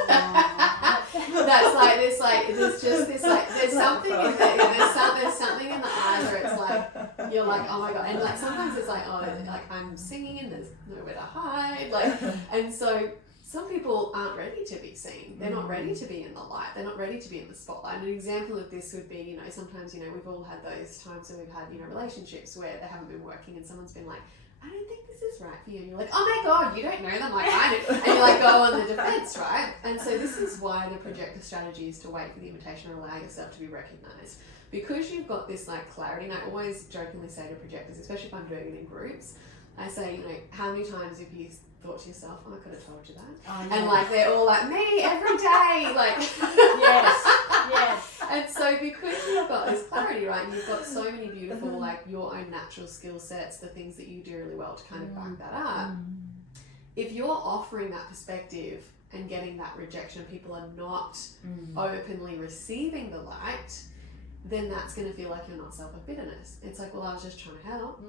That's like this, like there's just this, like there's something in there. There's something in the eyes where it's like you're like, oh my god, and like sometimes it's like, oh, like I'm singing and there's nowhere to hide, like, and so some people aren't ready to be seen. They're not ready to be in the light. They're not ready to be in the spotlight. And an example of this would be, you know, sometimes, you know, we've all had those times where we've had, you know, relationships where they haven't been working and someone's been like, I don't think this is right for you. And you're like, oh my god, you don't know them like I do. And you like go on the defense, right? And so this is why the projector strategy is to wait for the invitation or allow yourself to be recognized. Because you've got this like clarity, and I always jokingly say to projectors, especially if I'm doing it in groups, I say, you know, how many times have you thought to yourself, oh, I could have told you that? Oh, yeah. And like they're all like, me every day, like yes. And so because you've got this clarity, right, and you've got so many beautiful like your own natural skill sets, the things that you do really well to kind of back that up, if you're offering that perspective and getting that rejection, people are not openly receiving the light, then that's going to feel like you're not self of bitterness. It's like, well, I was just trying to help.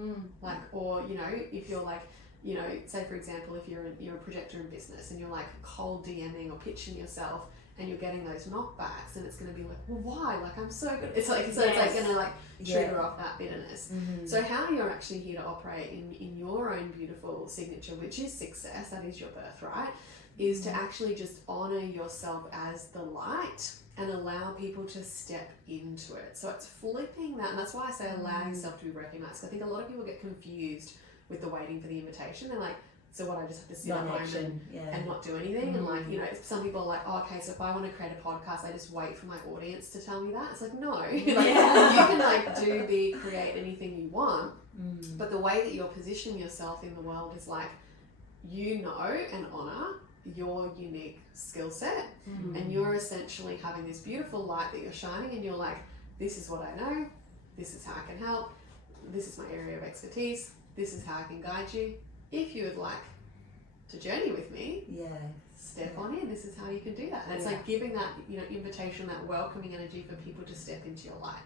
Like, or, you know, if you're like, you know, say for example, if you're a projector in business and you're like cold DMing or pitching yourself and you're getting those knockbacks, and it's going to be like, well, why? Like, I'm so good. It's like, so it's like going to like trigger off that bitterness. So how you're actually here to operate in your own beautiful signature, which is success, that is your birthright, is to actually just honor yourself as the light and allow people to step into it. So it's flipping that, and that's why I say allow yourself to be recognized. I think a lot of people get confused with the waiting for the invitation. They're like, so what, I just have to sit at home and not do anything? And like, you know, some people are like, oh, okay, so if I want to create a podcast, I just wait for my audience to tell me that. It's like, no, like, you can like create anything you want, but the way that you're positioning yourself in the world is like, you know, and honor your unique skill set, and you're essentially having this beautiful light that you're shining, and you're like, this is what I know, this is how I can help, this is my area of expertise, this is how I can guide you. If you would like to journey with me, step on in, this is how you can do that. And it's like giving that, you know, invitation, that welcoming energy for people to step into your light.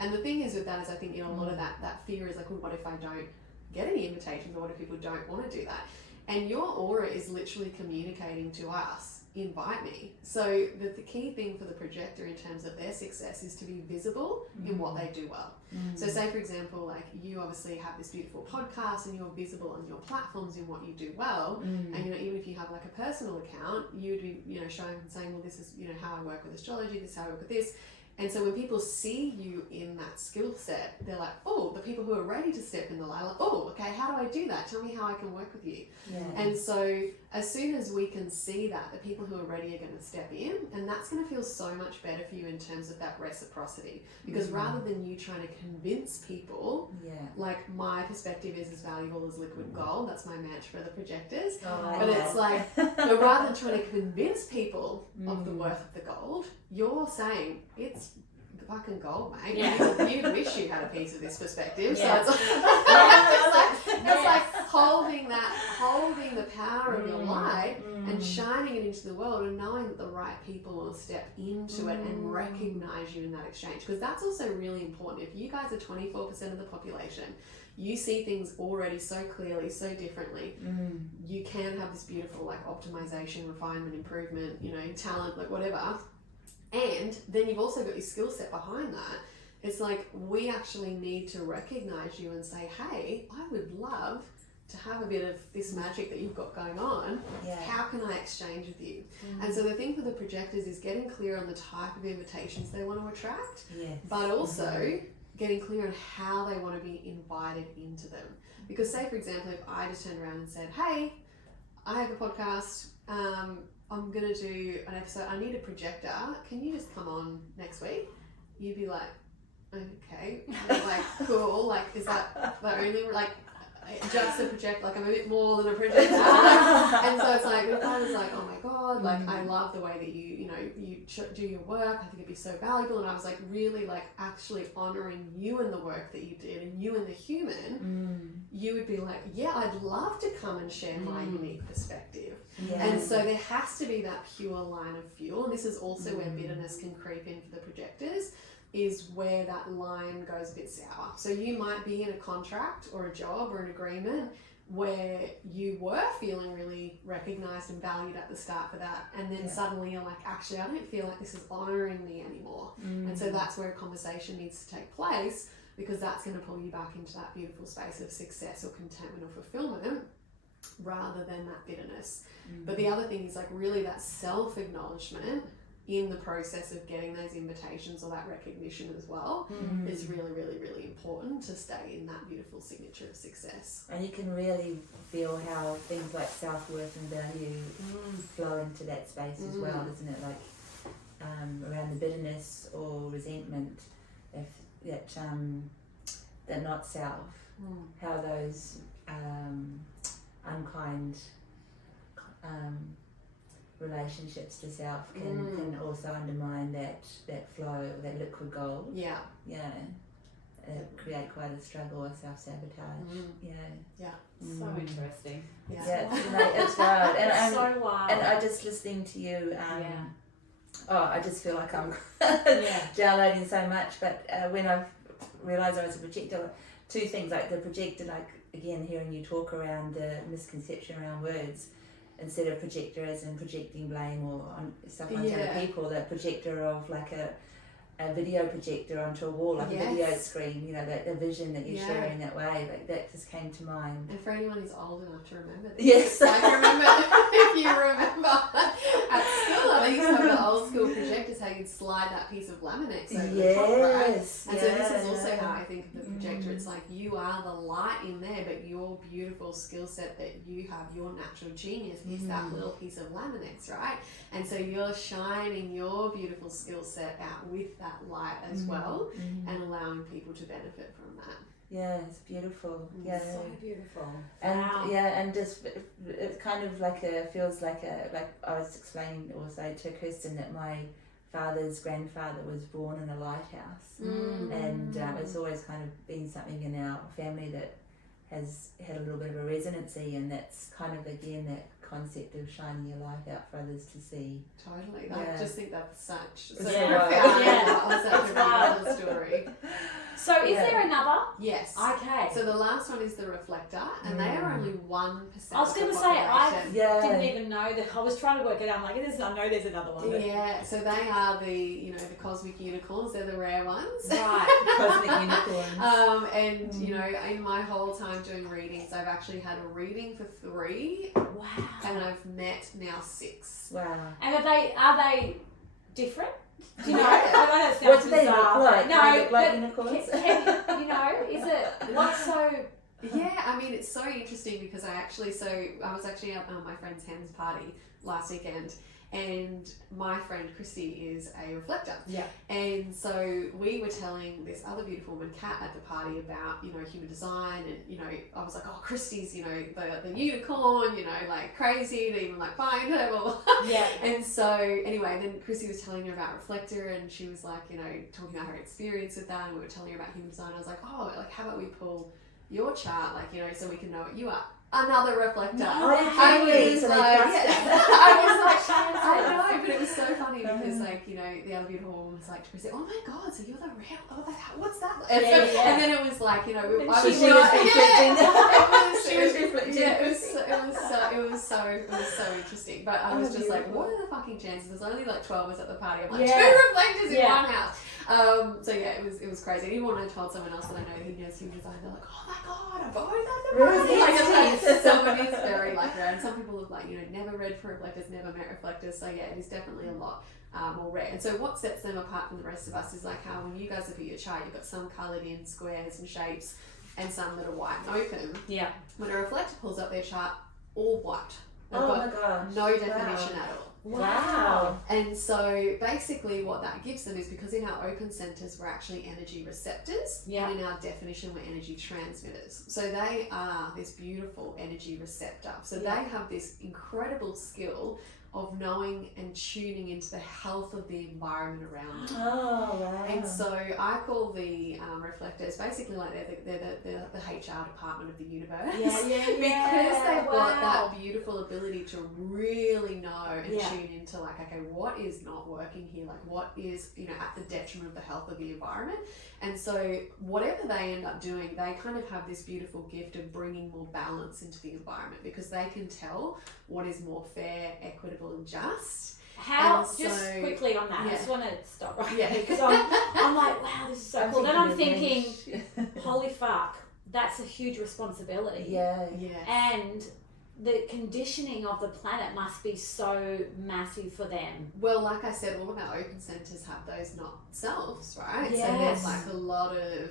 And the thing is with that is, I think, you know, a lot of that fear is like, well, what if I don't get any invitations, or what if people don't want to do that? And your aura is literally communicating to us, invite me. So the key thing for the projector in terms of their success is to be visible in what they do well. So say for example, like you obviously have this beautiful podcast and you're visible on your platforms in what you do well. And you know, even if you have like a personal account, you would be, you know, showing and saying, well, this is, you know, how I work with astrology, this is how I work with this. And so when people see you in that skill set, they're like, oh, the people who are ready to step in the light, like, oh, okay, how do I do that? Tell me how I can work with you. And so as soon as we can see that, the people who are ready are going to step in, and that's going to feel so much better for you in terms of that reciprocity. Because rather than you trying to convince people, like my perspective is as valuable as liquid gold, that's my mantra for the projectors. But it's like, but rather than trying to convince people of the worth of the gold, you're saying it's fucking gold, mate. You wish you had a piece of this perspective. So it's like holding the power of your light and shining it into the world, and knowing that the right people will step into it and recognize you in that exchange. Because that's also really important. If you guys are 24% of the population, you see things already so clearly, so differently. You can have this beautiful like optimization, refinement, improvement, you know, talent, like whatever. And then you've also got your skill set behind that. It's like, we actually need to recognize you and say, hey, I would love to have a bit of this magic that you've got going on. How can I exchange with you? And so the thing for the projectors is getting clear on the type of invitations they want to attract, but also getting clear on how they want to be invited into them. Because say, for example, if I just turned around and said, hey, I have a podcast, I'm going to do an episode, I need a projector, can you just come on next week? You'd be like, okay, like, cool, like, is that the only, like, just a projector, like, I'm a bit more than a projector. And so it's like, if I was like, oh my God, like, I love the way that you know, you do your work, I think it'd be so valuable. And I was like, really, like, actually honoring you and the work that you did, and you and the human, you would be like, yeah, I'd love to come and share my unique perspective. And so there has to be that pure line of fuel. And this is also where bitterness can creep in for the projectors, is where that line goes a bit sour. So you might be in a contract or a job or an agreement where you were feeling really recognized and valued at the start for that, and then suddenly you're like, actually, I don't feel like this is honoring me anymore. And so that's where a conversation needs to take place, because that's going to pull you back into that beautiful space of success or contentment or fulfillment, rather than that bitterness. But the other thing is like really that self-acknowledgement in the process of getting those invitations or that recognition as well is really, really, really important to stay in that beautiful signature of success. And you can really feel how things like self-worth and value flow into that space as well, isn't it? Like around the bitterness or resentment, if that not self, how those unkind relationships to self can also undermine that flow, that liquid gold. Yeah. Create quite a struggle or self-sabotage. So interesting. It's wild. And it's so wild. And I just listening to you, I just feel like I'm downloading so much. But when I realised I was a projector, two things, like the projector, like again hearing you talk around the misconception around words, instead of projector as in projecting blame or on stuff onto other people, the projector of like a video projector onto a wall, like a video screen, you know, that the vision that you're sharing that way, like that just came to mind. And for anyone who's old enough to remember this, yes, I remember if you remember at school, I think some of the old school projectors, how you'd slide that piece of laminate over the top, right? And so this is also how I think of the projector. It's like you are the light in there, but your beautiful skill set that you have, your natural genius, is that little piece of laminates, right? And so you're shining your beautiful skill set out with that light as well, and allowing people to benefit from that. Yeah, it's beautiful. So beautiful. And and just it's kind of like feels like I was explaining also to Kirsten that my father's grandfather was born in a lighthouse, and it's always kind of been something in our family that has had a little bit of a resonancy, and that's kind of again that concept of shining your light out for others to see. Totally. I just think that's such a beautiful story. So is there another? Yes. Okay. So the last one is the reflector, and they are only 1%. I was going to say, I didn't even know that. I was trying to work it out. I'm like, I know there's another one. But... Yeah. So they are the cosmic unicorns. They're the rare ones. Right. Cosmic unicorns. And in my whole time doing readings, I've actually had a reading for 3. Wow. And I've met now 6. Wow. And are they different? Do you know? What do they look like? No, do they look like unicorns? Is it what's so? Yeah, I mean it's so interesting because I was actually at my friend's hen's party last weekend, and my friend Christy is a reflector. Yeah. And so we were telling this other beautiful woman, Kat, at the party about, human design, and, I was like, oh, Christy's, the unicorn, like crazy to even like find her. Yeah. And so anyway, then Christy was telling her about reflector, and she was like, talking about her experience with that, and we were telling her about human design. I was like, oh, like how about we pull your chart, like, so we can know what you are. Another reflector. I was like, I know, but it was so funny because, the other beautiful woman was like to Chrissy, oh my god, so you're the real, what's that? And then it was like, she was reflecting. Yeah, it was so interesting. But I was just like, what are the fucking chances? There's only like 12 of us at the party. I'm like, 2 reflectors in one house. So yeah, it was crazy. And even when I told someone else that I know who knows human design, they're like, oh my god, I've always had the party. Someone is very like rare, and some people have never read for reflectors, never met reflectors. So yeah, it is definitely a lot more rare. And so what sets them apart from the rest of us is like how when you guys look at your chart, you've got some coloured in squares and shapes, and some that are white and open. Yeah. When a reflector pulls up their chart, all white. They've got no definition at all. Wow. And so basically what that gives them is because in our open centers we're actually energy receptors, and in our definition we're energy transmitters. So they are this beautiful energy receptor. So they have this incredible skill of knowing and tuning into the health of the environment around them. Oh, wow. And so I call the reflectors basically like they're the HR department of the universe. Yeah. Because they've got that beautiful ability to really know and tune into like, okay, what is not working here? Like what is, at the detriment of the health of the environment? And so whatever they end up doing, they kind of have this beautiful gift of bringing more balance into the environment because they can tell what is more fair, equitable and just. How, And just so- quickly on that, I yeah. just want to stop right Yeah. there because I'm like, wow, this is so cool. Then I'm thinking, thinking holy fuck, that's a huge responsibility. yeah. And the conditioning of the planet must be so massive for them. Well, like I said, all of our open centers have those not selves, right? Yes. So there's like a lot of,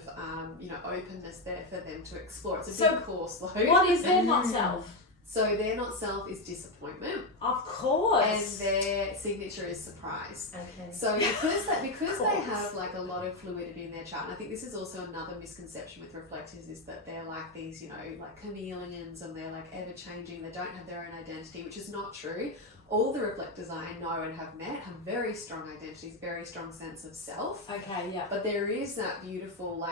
openness there for them to explore. It's a So big course though. What is their not self? So their not self is disappointment, Of course. and their signature is surprise. Okay. So because they course. have like a lot of fluidity in their chart, and I think this is also another misconception with reflectors is that they're like these, like chameleons and they're like ever changing. They don't have their own identity, which is not true. All the reflectors I know and have met have very strong identities, very strong sense of self. Okay, yeah. But there is that beautiful,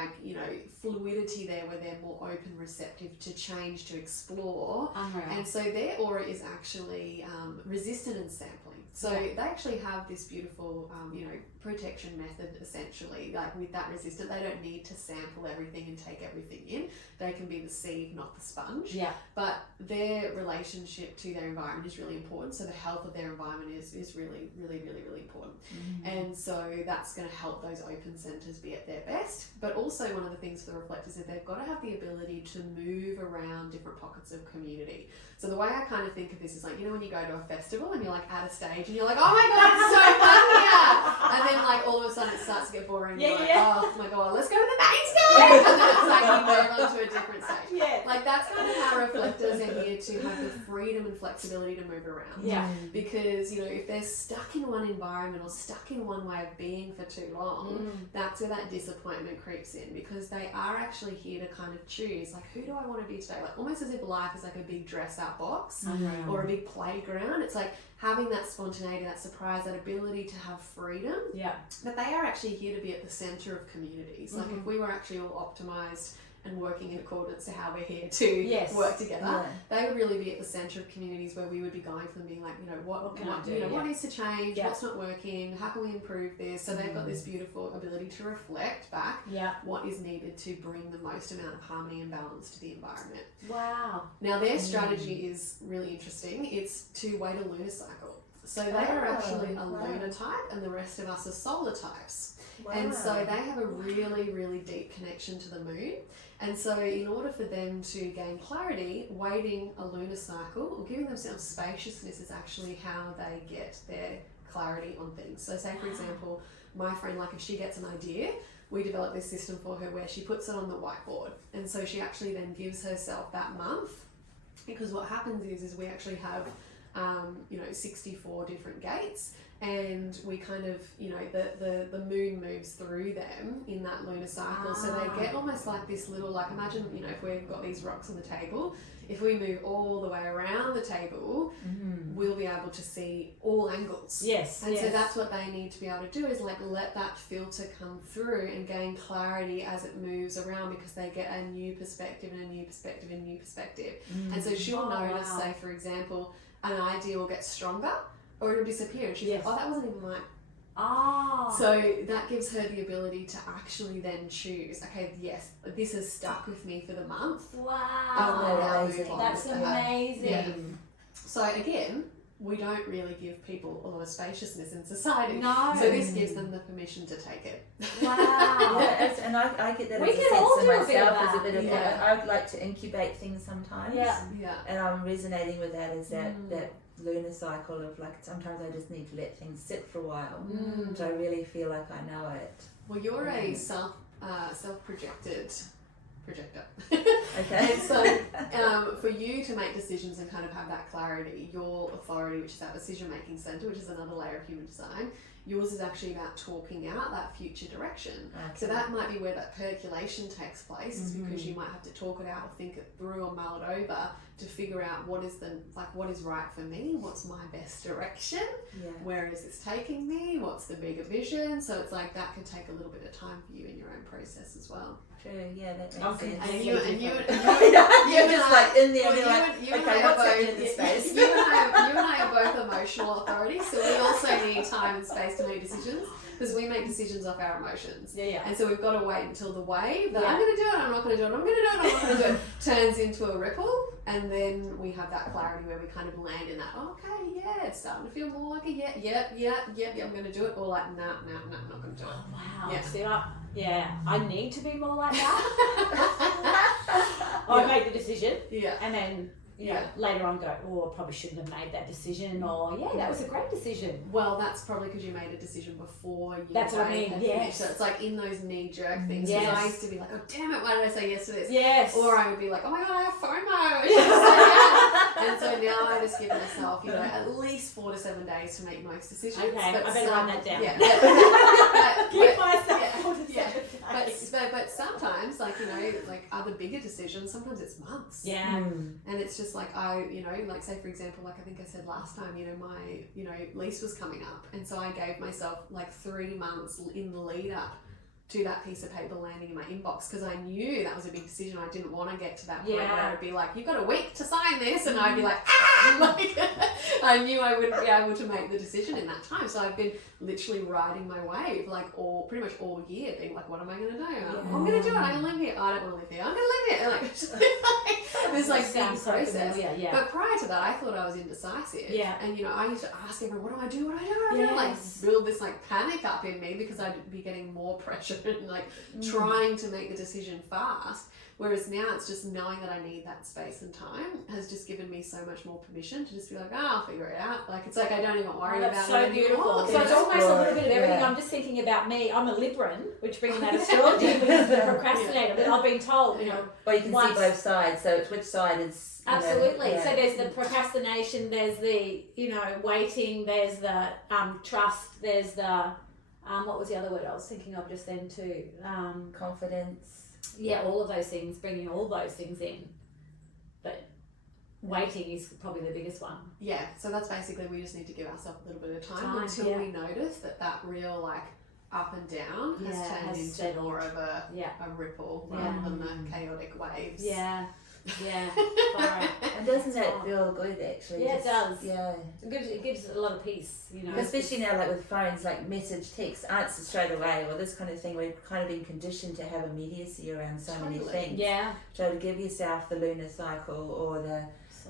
fluidity there where they're more open, receptive to change, to explore. Unreal. And so their aura is actually resistant and sampling. So they actually have this beautiful, protection method essentially. Like with that resistant, they don't need to sample everything and take everything in. They can be the sieve, not the sponge. Yeah. But their relationship to their environment is really important. So the health of their environment is really, really, really, really important. Mm-hmm. And so that's going to help those open centers be at their best. But also one of the things for the reflectors is they've got to have the ability to move around different pockets of community. So the way I kind of think of this is like, when you go to a festival and you're like at a stage and you're like, oh my God, it's so fun here. And then like all of a sudden it starts to get boring. Yeah, you're like, yeah. oh my God, let's go to the main stage. And then it's like you move on to a different stage. Yeah. Like that's kind of how reflectors are here to have the freedom and flexibility to move around. Yeah. Because, if they're stuck in one environment or stuck in one way of being for too long, that's where that disappointment creeps in because they are actually here to kind of choose, like, who do I want to be today? Like almost as if life is like a big dress up box or a big playground. It's like having that spontaneity, that surprise, that ability to have freedom. Yeah. But they are actually here to be at the center of communities. Like if we were actually all optimized and working in accordance to how we're here to work together, they would really be at the center of communities where we would be going for them, being like, what can I do? What needs to change? What's not working? How can we improve this? So they've got this beautiful ability to reflect back what is needed to bring the most amount of harmony and balance to the environment. Wow. Now their strategy is really interesting. It's to wait a lunar cycle. So they are actually a lunar type and the rest of us are solar types. Wow. And so they have a really, really deep connection to the moon. And so in order for them to gain clarity, waiting a lunar cycle or giving themselves spaciousness is actually how they get their clarity on things. So say, for example, my friend, like if she gets an idea, we develop this system for her where she puts it on the whiteboard. And so she actually then gives herself that month, because what happens is we actually have 64 different gates, and we kind of, the moon moves through them in that lunar cycle. So they get almost like this little, like imagine, if we've got these rocks on the table, if we move all the way around the table, we'll be able to see all angles. Yes. And so that's what they need to be able to do, is like let that filter come through and gain clarity as it moves around, because they get a new perspective and a new perspective and a new perspective. And so she'll notice, say for example, an idea will get stronger or it'll disappear, and she's like, oh, that wasn't even right. So that gives her the ability to actually then choose, okay, yes, this has stuck with me for the month. Wow. That's with amazing. Yeah. So again, we don't really give people a lot of spaciousness in society. No. So this gives them the permission to take it. Wow. And I get that We as a can sense all of do a myself bit of as a that. bit of Yeah. I would like to incubate things sometimes. Yeah. And I'm resonating with that, is that lunar cycle of like, sometimes I just need to let things sit for a while. So I really feel like I know it. Well, you're a self-projected projector. Okay. And so for you to make decisions and kind of have that clarity, your authority, which is that decision-making center, which is another layer of human design, yours is actually about talking out that future direction. Okay. So that might be where that percolation takes place, is because you might have to talk it out or think it through or mull it over to figure out what is right for me, what's my best direction, where is this taking me, what's the bigger vision. So it's like that can take a little bit of time for you in your own process as well. True, yeah, that makes Okay. sense. And you're just like in there, and you're like, okay, what's happening in this space? You and I are both emotional authorities, so we also need time and space to make decisions, because we make decisions off our emotions. And so we've got to wait until the wave that I'm going to do it, I'm not going to do it, I'm going to do it, I'm not going to do it, turns into a ripple, and then we have that clarity where we kind of land in that, okay, yeah, it's starting to feel more like a I'm going to do it, or like, nah, I'm not going to do it. Oh, wow. Yeah. See, I need to be more like that. I make the decision, and then later on go, oh, I probably shouldn't have made that decision, or that was a great decision. Well, that's probably because you made a decision before you. That's what I mean. Finished. So it's like in those knee-jerk things. Because I used to be like, oh damn it, why did I say yes to this? Yes. Or I would be like, oh my god, I have FOMO. I should have said yes. And so now I just give myself, at least 4 to 7 days to make most decisions. Okay, but I better write that down. Give myself 4 to 7 days. But sometimes, like other bigger decisions, sometimes it's months. Yeah. And it's just like like say for example, like I think I said last time, my lease was coming up, and so I gave myself like 3 months in the lead up to that piece of paper landing in my inbox, because I knew that was a big decision. I didn't want to get to that point where I'd be like, you've got a week to sign this, and I'd be like, like I knew I wouldn't be able to make the decision in that time. So I've been literally riding my wave pretty much all year, being like, what am I going to do? I'm going to do it. I'm going to live here. I don't want to live here. I'm going to live here. Like this like big process. But prior to that, I thought I was indecisive. And I used to ask everyone, what do I do? What do I do? Like build this like panic up in me, because I'd be getting more pressure and like trying to make the decision fast. Whereas now it's just knowing that I need that space and time has just given me so much more permission to just be like, I'll figure it out. Like it's like I don't even worry about so it beautiful. anymore. So it's almost a little bit of everything. I'm just thinking about me. I'm a Libran, which bringing that astrology, which is the procrastinator. But I've been told, Well, you can see both sides. So it's which side is absolutely. So there's the procrastination. There's the waiting. There's the trust. There's the what was the other word I was thinking of just then too? Confidence. Yeah, all of those things, bringing all those things in. But waiting is probably the biggest one. Yeah, so that's basically, we just need to give ourselves a little bit of time until we notice that real like up and down has turned into settled. More of a ripple rather than the chaotic waves. And doesn't that feel good actually? Yeah, it does. Yeah. It gives a lot of peace, Especially now, like with phones, like message, text, answer straight away, or this kind of thing. We've kind of been conditioned to have immediacy around so many things. Yeah. So to give yourself the lunar cycle or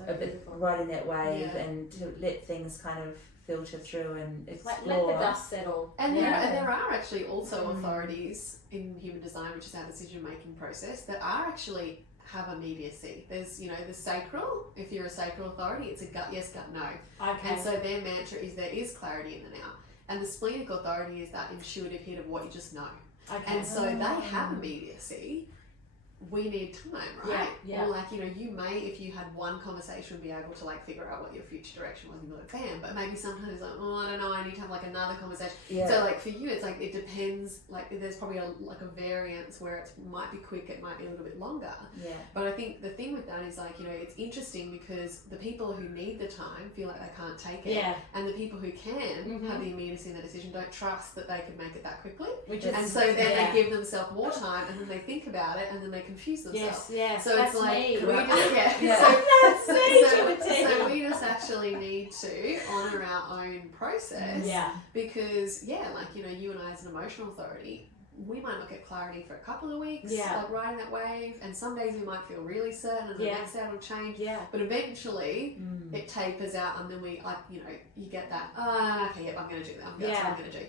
a bit riding that wave, and to let things kind of filter through and explore. Like let the dust settle. And there are actually also authorities in human design, which is our decision making process, that are actually have immediacy. There's the sacral. If you're a sacral authority, it's a gut yes, gut no. Okay. And so their mantra is there is clarity in the now. And the splenic authority is that intuitive hit of what you just know. Okay. And so they have immediacy. We need time, right? Yeah. Or like, you may, if you had one conversation, be able to like figure out what your future direction was and be like, bam. But maybe sometimes it's like, I don't know, I need to have like another conversation. Yeah. So like for you, it's like, it depends, like there's probably a variance where it might be quick, it might be a little bit longer. Yeah. But I think the thing with that is like, it's interesting because the people who need the time feel like they can't take it. Yeah. And the people who can have the immediacy in the decision don't trust that they could make it that quickly. And so then they give themselves more time, and then they think about it, and then they confuse themselves. Yes, so that's it's like me. we just, so we just actually need to honour our own process. Because you and I as an emotional authority, we might not get clarity for a couple of weeks, like riding that wave, and some days we might feel really certain, and the next day it'll change. But eventually it tapers out, and then we you get that. Okay, I'm going to do that. That's what I'm going to do.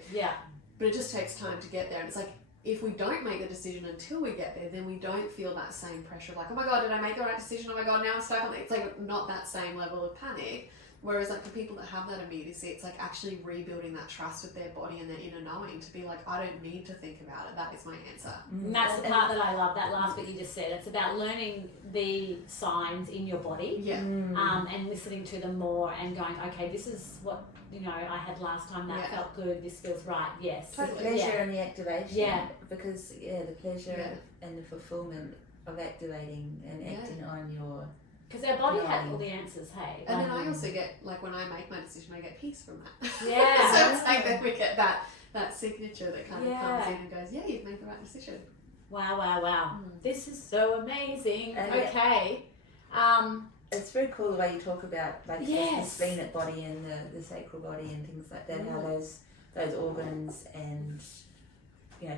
But it just takes time to get there, and it's like, if we don't make the decision until we get there, then we don't feel that same pressure of like, oh my god, did I make the right decision? Oh my god, now I'm stuck on it. It's like not that same level of panic. Whereas like for people that have that immediacy, it's like actually rebuilding that trust with their body and their inner knowing to be like, I don't need to think about it. That is my answer. And that's the part that I love, that last bit you just said. It's about learning the signs in your body, Yeah. And listening to them more and going, okay, this is what, you know, I had last time, that felt good, this feels right, yes. The pleasure and the activation. Yeah. Because, the pleasure and the fulfillment of activating and acting on your... Because our body has all the answers, hey? And then I also get, like when I make my decision, I get peace from that. Yeah. So it's like then we get that signature that kind of comes in and goes, yeah, you've made the right decision. Wow. This is so amazing. And okay. It's very cool the way you talk about like the splenic body and the sacral body and things like that, how those organs and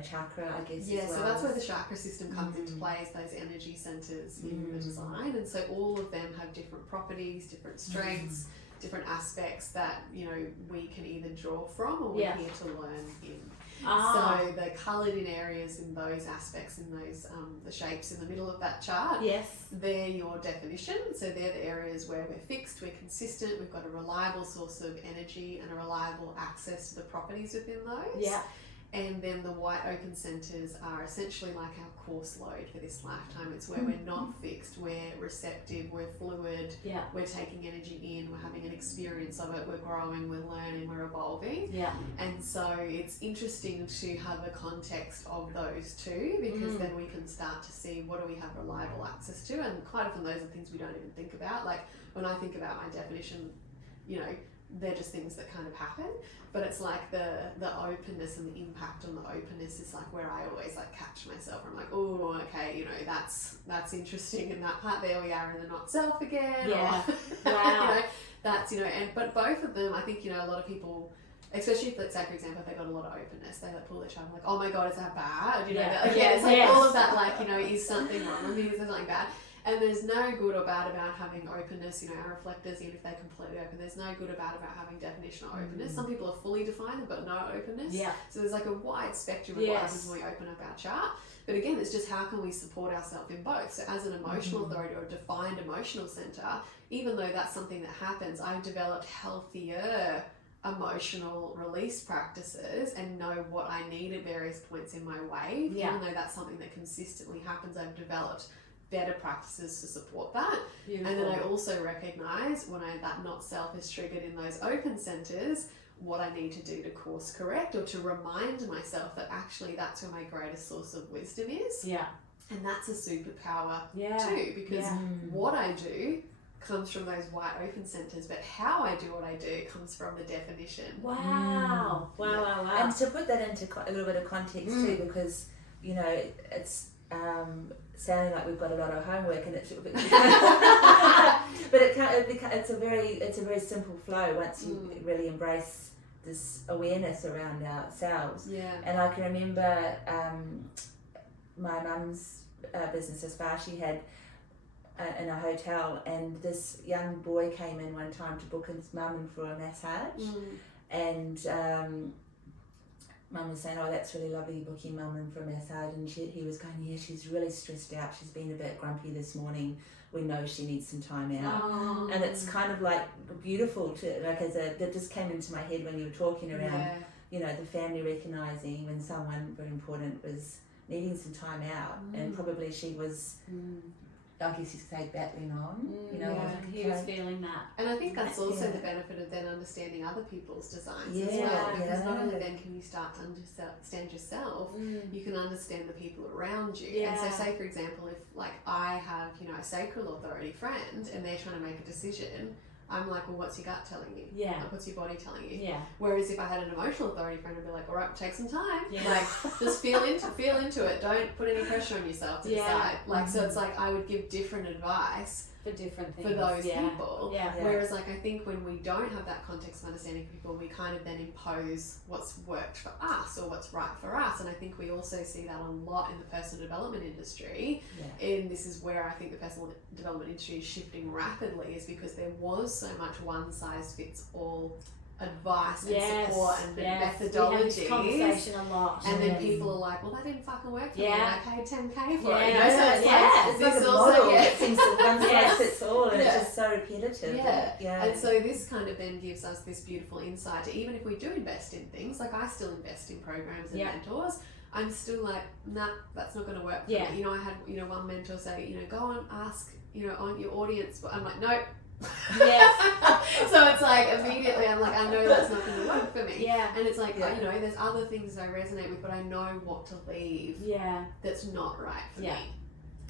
chakra, I guess. Yeah, as well. so that's where the chakra system comes into play, is those energy centers in the design, and so all of them have different properties, different strengths, different aspects that we can either draw from or we're here to learn in. So the coloured in areas in those aspects, in those the shapes in the middle of that chart, they're your definition. So they're the areas where we're fixed, we're consistent, we've got a reliable source of energy and a reliable access to the properties within those. Yeah. And then the white open centers are essentially like our course load for this lifetime. It's where we're not fixed, we're receptive, we're fluid, we're taking energy in, we're having an experience of it, we're growing, we're learning, we're evolving. Yeah. And so it's interesting to have a context of those two, because then we can start to see what do we have reliable access to, and quite often those are things we don't even think about. Like when I think about my definition, they're just things that kind of happen, but it's like the openness and the impact on the openness is like where I always like catch myself. I'm like, oh, okay, that's interesting, and that part, there we are in the not self again. Yeah. Or, Wow. that's but both of them, I think a lot of people, especially if, let's say for example, if they got a lot of openness, they like pull their child, like, oh my god, is that bad? It's like all of that, like is something wrong with me? Is there something bad? And there's no good or bad about having openness. Our reflectors, even if they're completely open, there's no good or bad about having definitional openness. Some people are fully defined but no openness. Yeah. So there's like a wide spectrum of what happens when we open up our chart. But again, it's just how can we support ourselves in both. So as an emotional authority or a defined emotional center, even though that's something that happens, I've developed healthier emotional release practices and know what I need at various points in my wave. Even though that's something that consistently happens, I've developed better practices to support that. Beautiful. And then I also recognize when that not self is triggered in those open centers, what I need to do to course correct or to remind myself that actually that's where my greatest source of wisdom is. Yeah. And that's a superpower too, because what I do comes from those white open centers, but how I do what I do comes from the definition. Wow. Wow. And to put that into a little bit of context too, because it's sounding like we've got a lot of homework, and it's but it's a very simple flow once you really embrace this awareness around ourselves. Yeah. And I can remember my mum's business, a spa she had in a hotel, and this young boy came in one time to book his mum in for a massage, and Mum was saying, oh, that's really lovely, booking Mum in for a massage, and he was going, yeah, she's really stressed out, she's been a bit grumpy this morning, we know she needs some time out. And it's kind of like beautiful to, like, that just came into my head when you were talking around, the family recognising when someone very important was needing some time out, and probably she was, I guess you could say, battling on, he was feeling that. And I think that's also the benefit of then understanding other people's designs as well, because not only then can you start to understand yourself, you can understand the people around you. And so say for example, if like I have, a sacral authority friend and they're trying to make a decision, I'm like, well, what's your gut telling you? Yeah. Like, what's your body telling you? Yeah. Whereas if I had an emotional authority friend, I'd be like, all right, take some time. Yeah. Like, just feel into it. Don't put any pressure on yourself to decide. Like, so it's like I would give different advice for different things for those people. Yeah. Whereas, like, I think when we don't have that context of understanding people, we kind of then impose what's worked for us or what's right for us. And I think we also see that a lot in the personal development industry. Yeah. And this is where I think the personal development industry is shifting rapidly, is because there was so much one size fits all advice and Yes, support and yes. methodologies. We have this conversation a lot. And then people are like, well, that didn't fucking work for me. Yeah. And I paid 10K for Yeah. it. You know? So it's like, It's this like a also, model that seems to one size Yes. fits all, and Yeah. it's just so repetitive. Yeah. And so this kind of then gives us this beautiful insight to, even if we do invest in things, like I still invest in programs and mentors, I'm still like, nah, that's not going to work for me. You know, I had, you know, one mentor say, you know, go and ask, you know, on your audience, but I'm like, nope. Yes. So it's like immediately I'm like, I know that's not going to work for me. Yeah. And it's like, you know, there's other things I resonate with, but I know what to leave. Yeah. That's not right for me.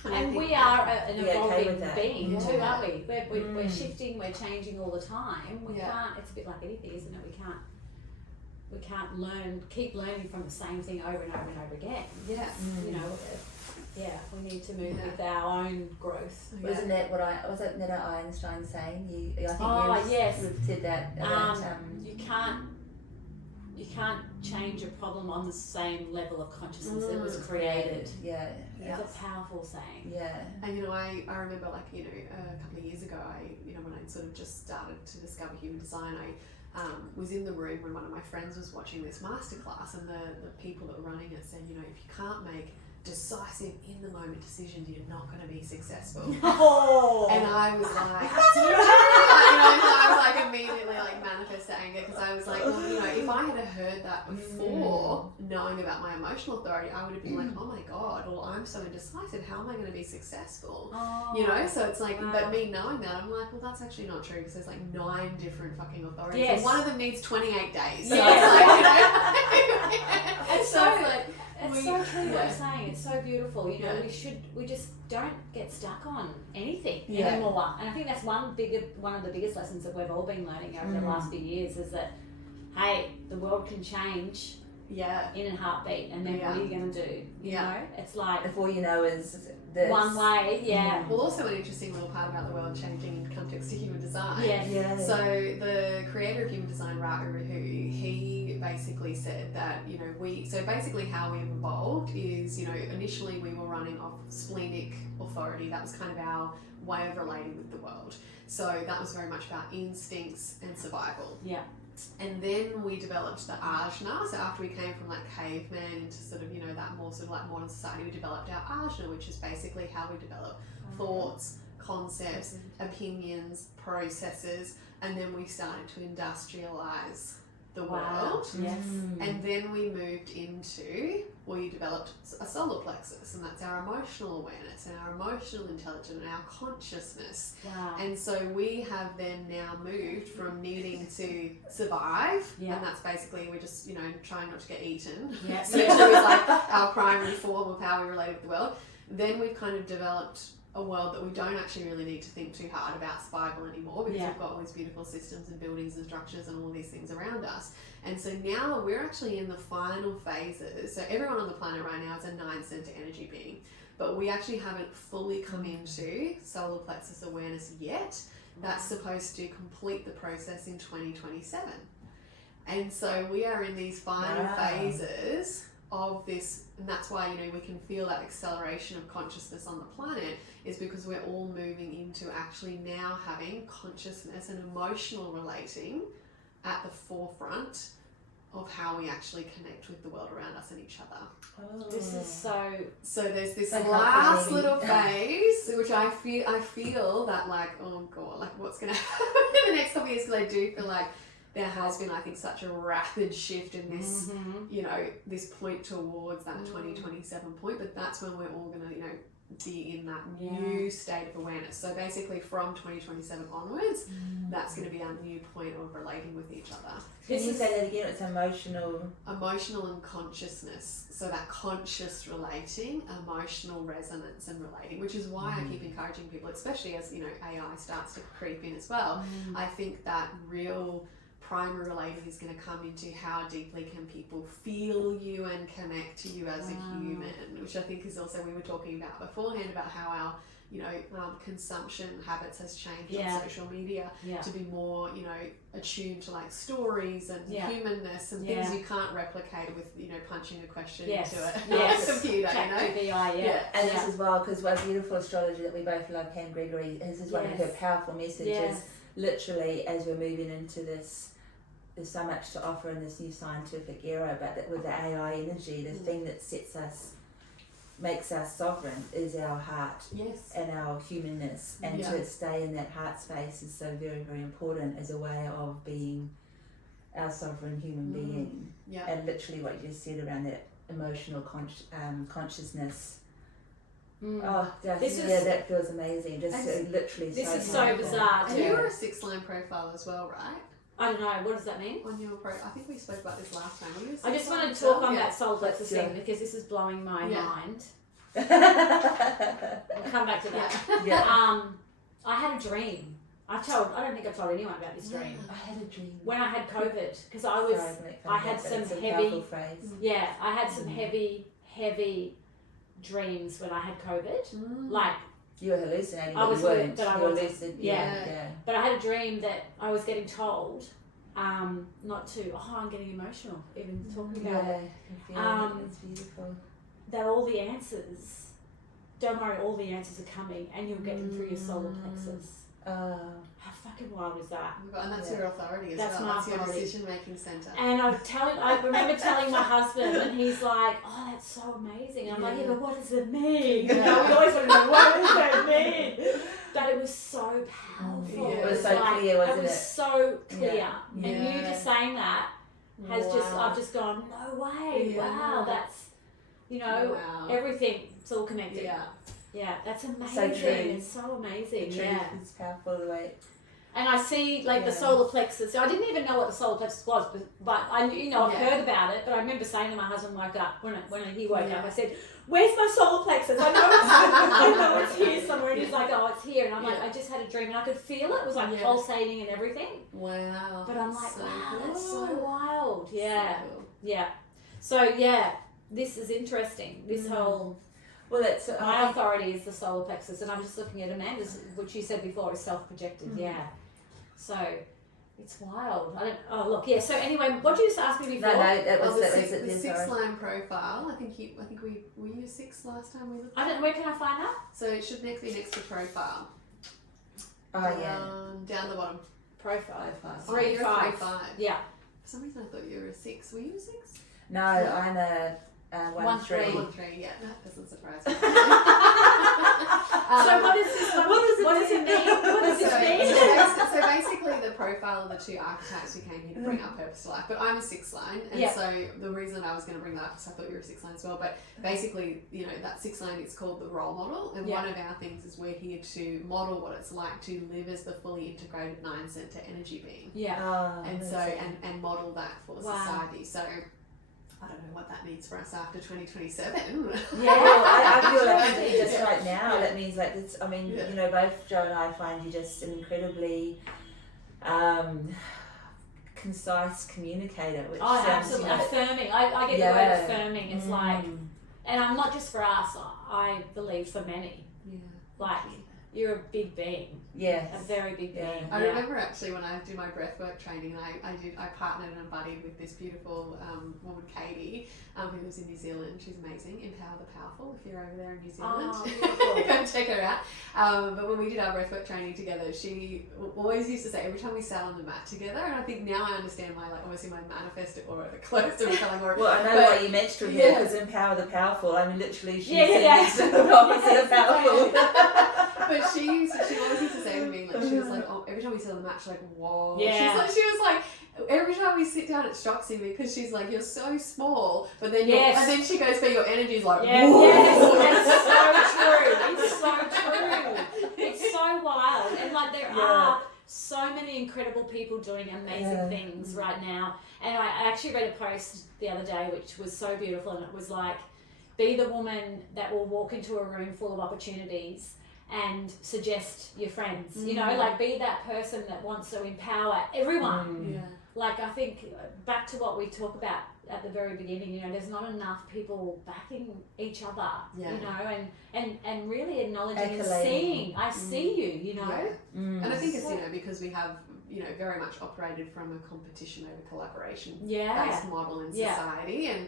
And we are an evolving with that. being too, aren't we? We're shifting, we're changing all the time. We can't. It's a bit like anything, isn't it? We can't keep learning from the same thing over and over and over again. Yeah. You know. We need to move with our own growth. Wasn't that was that Netta Einstein saying? I think you've said that. You can't change a problem on the same level of consciousness that was created. Yeah. It's a powerful saying. Yeah. And you know, I remember, like, you know, a couple of years ago, when I sort of just started to discover human design, I was in the room when one of my friends was watching this masterclass, and the people that were running it said, you know, if you can't make decisive in the moment decisions, you're not going to be successful. And I was like, I was like immediately like manifest anger, because I was like, well, you know, if I had heard that before knowing about my emotional authority, I would have been like, oh my god, well, I'm so indecisive, how am I going to be successful? You know, so it's like, but me knowing that, I'm like, well, that's actually not true, because there's like 9 different fucking authorities, and one of them needs 28 days. So it's like, you know, it's so it's like, it's so true what you're saying. It's so beautiful. You know, we just don't get stuck on anything anymore. And I think that's one of the biggest lessons that we've all been learning over the last few years, is that, hey, the world can change in a heartbeat, and then what are you going to do? You know, it's like, if all you know is this. One way, Well, also an interesting little part about the world changing in context to human design. So the creator of human design, Ra Uru, he basically said that, you know, so basically how we've evolved is, you know, initially we were running off splenic authority. That was kind of our way of relating with the world. So that was very much about instincts and survival. And then we developed the ajna. So after we came from like cavemen into sort of, you know, that more sort of like modern society, we developed our ajna, which is basically how we develop thoughts, concepts, opinions, processes, and then we started to industrialize the world. And then we moved into, we developed a solar plexus, and that's our emotional awareness and our emotional intelligence and our consciousness. And so we have then now moved from needing to survive, and that's basically, we're just, you know, trying not to get eaten. So it was like our primary form of how we relate with the world. Then we've kind of developed a world that we don't actually really need to think too hard about survival anymore, because we've got all these beautiful systems and buildings and structures and all these things around us. And so now we're actually in the final phases. So everyone on the planet right now is a 9-center energy being, but we actually haven't fully come into solar plexus awareness yet. That's supposed to complete the process in 2027. And so we are in these final phases of this, and that's why, you know, we can feel that acceleration of consciousness on the planet, is because we're all moving into actually now having consciousness and emotional relating at the forefront of how we actually connect with the world around us and each other. This is so there's this last little phase, which I feel that, like, oh god, like what's gonna happen in the next couple of years, because I do feel like there has been, I think, such a rapid shift in this, you know, this point towards that 2027 point, but that's when we're all going to, you know, be in that new state of awareness. So basically from 2027 onwards, that's going to be our new point of relating with each other. Can you say that again? It's emotional and consciousness. So that conscious relating, emotional resonance and relating, which is why I keep encouraging people, especially as, you know, AI starts to creep in as well. I think that real primary relating is going to come into how deeply can people feel you and connect to you as a human, which I think is also, we were talking about beforehand about how our, you know, consumption habits has changed on social media to be more, you know, attuned to like stories and humanness and things you can't replicate with, you know, punching a question into a computer, you know. And this as well, because what a beautiful astrology that we both love, Pam Gregory, this is one of her powerful messages, literally, as we're moving into this there's so much to offer in this new scientific era, but that with the AI energy, the thing that makes us sovereign is our heart. Yes. And our humanness, and to stay in that heart space is so very, very important as a way of being our sovereign human being. Yeah. And literally what you just said around that emotional consciousness. Oh, that feels amazing. Just literally. This is powerful. so bizarre And too. you're a 6-line profile as well, right? I don't know, what does that mean? On your I think we spoke about this last time. I just want to talk on that solar plexus thing because this is blowing my mind. We'll come back to that. Yeah. I had a dream. I don't think I've told anyone about this dream. I had a dream. When I had COVID, because I had some heavy, I had some heavy dreams when I had COVID. Like, you were hallucinating, I was, you weren't. but I you were wasn't. lucid. Yeah. But I had a dream that I was getting told not to. Oh, I'm getting emotional even talking about it. It's beautiful. That all the answers, don't worry, all the answers are coming, and you'll get them through your solar plexus. How fucking wild is that? And that's your authority as That's well. my That's your authority. decision-making centre. And I remember telling my husband, and he's like, "Oh, that's so amazing." And I'm like, "Yeah, but what does it mean?" You know, we always want to know what does that mean. But it was so powerful. It was so clear, wasn't it? It was so clear. Yeah. And you just saying that has I've just gone, no way. Yeah. Wow, that's, everything. It's all connected. Yeah, that's amazing. So true. It's so amazing. The truth is powerful the way. And I see the solar plexus. So I didn't even know what the solar plexus was, but I I've heard about it. But I remember saying to my husband, woke up when he woke up, I said, "Where's my solar plexus? I know it's here somewhere." And he's like, "Oh, it's here." And I'm like, "I just had a dream, and I could feel it. It was like pulsating and everything." Wow. But I'm like, so "Wow, cool. that's so wild." Yeah, So cool. yeah. So this is interesting. This whole. Well, that's My authority is the solar plexus, and I'm just looking at Amanda's, which you said before is self-projected. Yeah. So it's wild. So anyway, what did you just ask me before? No, that was the it. 6-line profile. I think we were you 6 last time we looked. Where can I find that? So it should be next to profile. Oh Down the bottom. Profile. Oh, you're a 3-5. Yeah. For some reason I thought you were a 6. Were you a 6? No, I'm a 1-3. 1-3. Yeah, that doesn't surprise me. So what is this one? What does it mean? What does it mean? So basically the profile of the 2 archetypes we came here to bring up purpose to life. But I'm a 6-line, and so the reason I was going to bring that up is I thought you were a 6-line as well. But basically, that 6-line is called the role model, and one of our things is we're here to model what it's like to live as the fully integrated 9-center energy being. Yeah. And so and model that for society. So I don't know what that means for us after 2027. Yeah, well, I feel like just right now, that means like it's, both Joe and I find you just an incredibly concise communicator, which sounds, absolutely. Affirming. I get the word affirming. It's like, and I'm not just for us, I believe for many. Yeah. Like, you're a big being. Yes. A very big being. I remember actually when I do my breathwork training, I partnered and buddied with this beautiful woman, Katie, who lives in New Zealand. She's amazing. Empower the Powerful, if you're over there in New Zealand. Go and check her out. But when we did our breathwork training together, she always used to say, every time we sat on the mat together, and I think now I understand obviously my manifest or the close to becoming more. Well, I know why you matched with her, because Empower the Powerful. I mean, literally, she's the opposite of powerful. But she always used to say to me, like, she was like, oh, every time we sit on the mat, she's like, whoa. Yeah. She was like, every time we sit down, it shocks me because she's like, you're so small, but then and then she goes, but your energy is like, whoa. Yes, it's so true. It's so wild. And like there are so many incredible people doing amazing things right now. And I actually read a post the other day which was so beautiful, and it was like, be the woman that will walk into a room full of opportunities and suggest your friends, be that person that wants to empower everyone. Like, I think back to what we talk about at the very beginning, there's not enough people backing each other, and really acknowledging and seeing, I see you, And I think it's, because we have, very much operated from a competition over collaboration based model in society. And,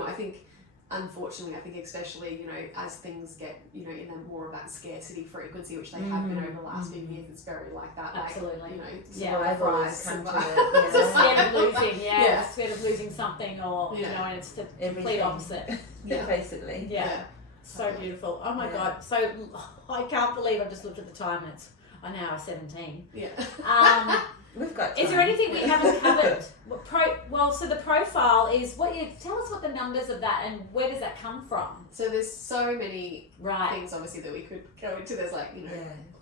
I think unfortunately, I think especially, you know, as things get, you know, in a more of that scarsity frequency, which they have been over the last few years, it's very like that. Absolutely. Like, you know, survival has come to it. So scared of losing, Yeah. scared of losing something, or you know, and it's the complete Everything. opposite. Basically. Yeah. So beautiful. Oh my God. So I can't believe I just looked at the time and it's an hour 17. Yeah. We've got Is there time. anything we haven't covered? So the profile is tell us what the numbers of that and where does that come from? So there's so many Right. things obviously that we could go into. There's like, you know,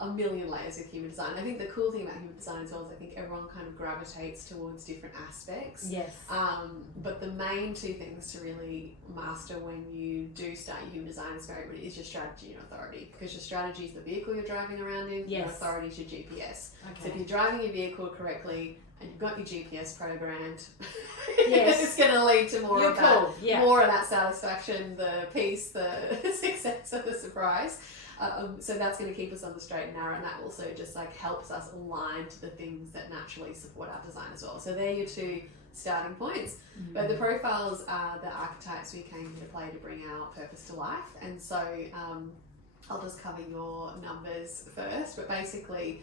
a million layers of human design. I think the cool thing about human design as well is I think everyone kind of gravitates towards different aspects. Yes. But the main two things to really master when you do start human design experiment is your strategy and authority, because your strategy is the vehicle you're driving around in. Your authority is your GPS. So if you're driving your vehicle correctly and you've got your GPS programmed, it's going to lead to more of that satisfaction, the peace, the success, of the surprise. So that's going to keep us on the straight and narrow, and that also just like helps us align to the things that naturally support our design as well. So they're your two starting points. But the profiles are the archetypes we came here to play to bring our purpose to life. And so I'll just cover your numbers first, but basically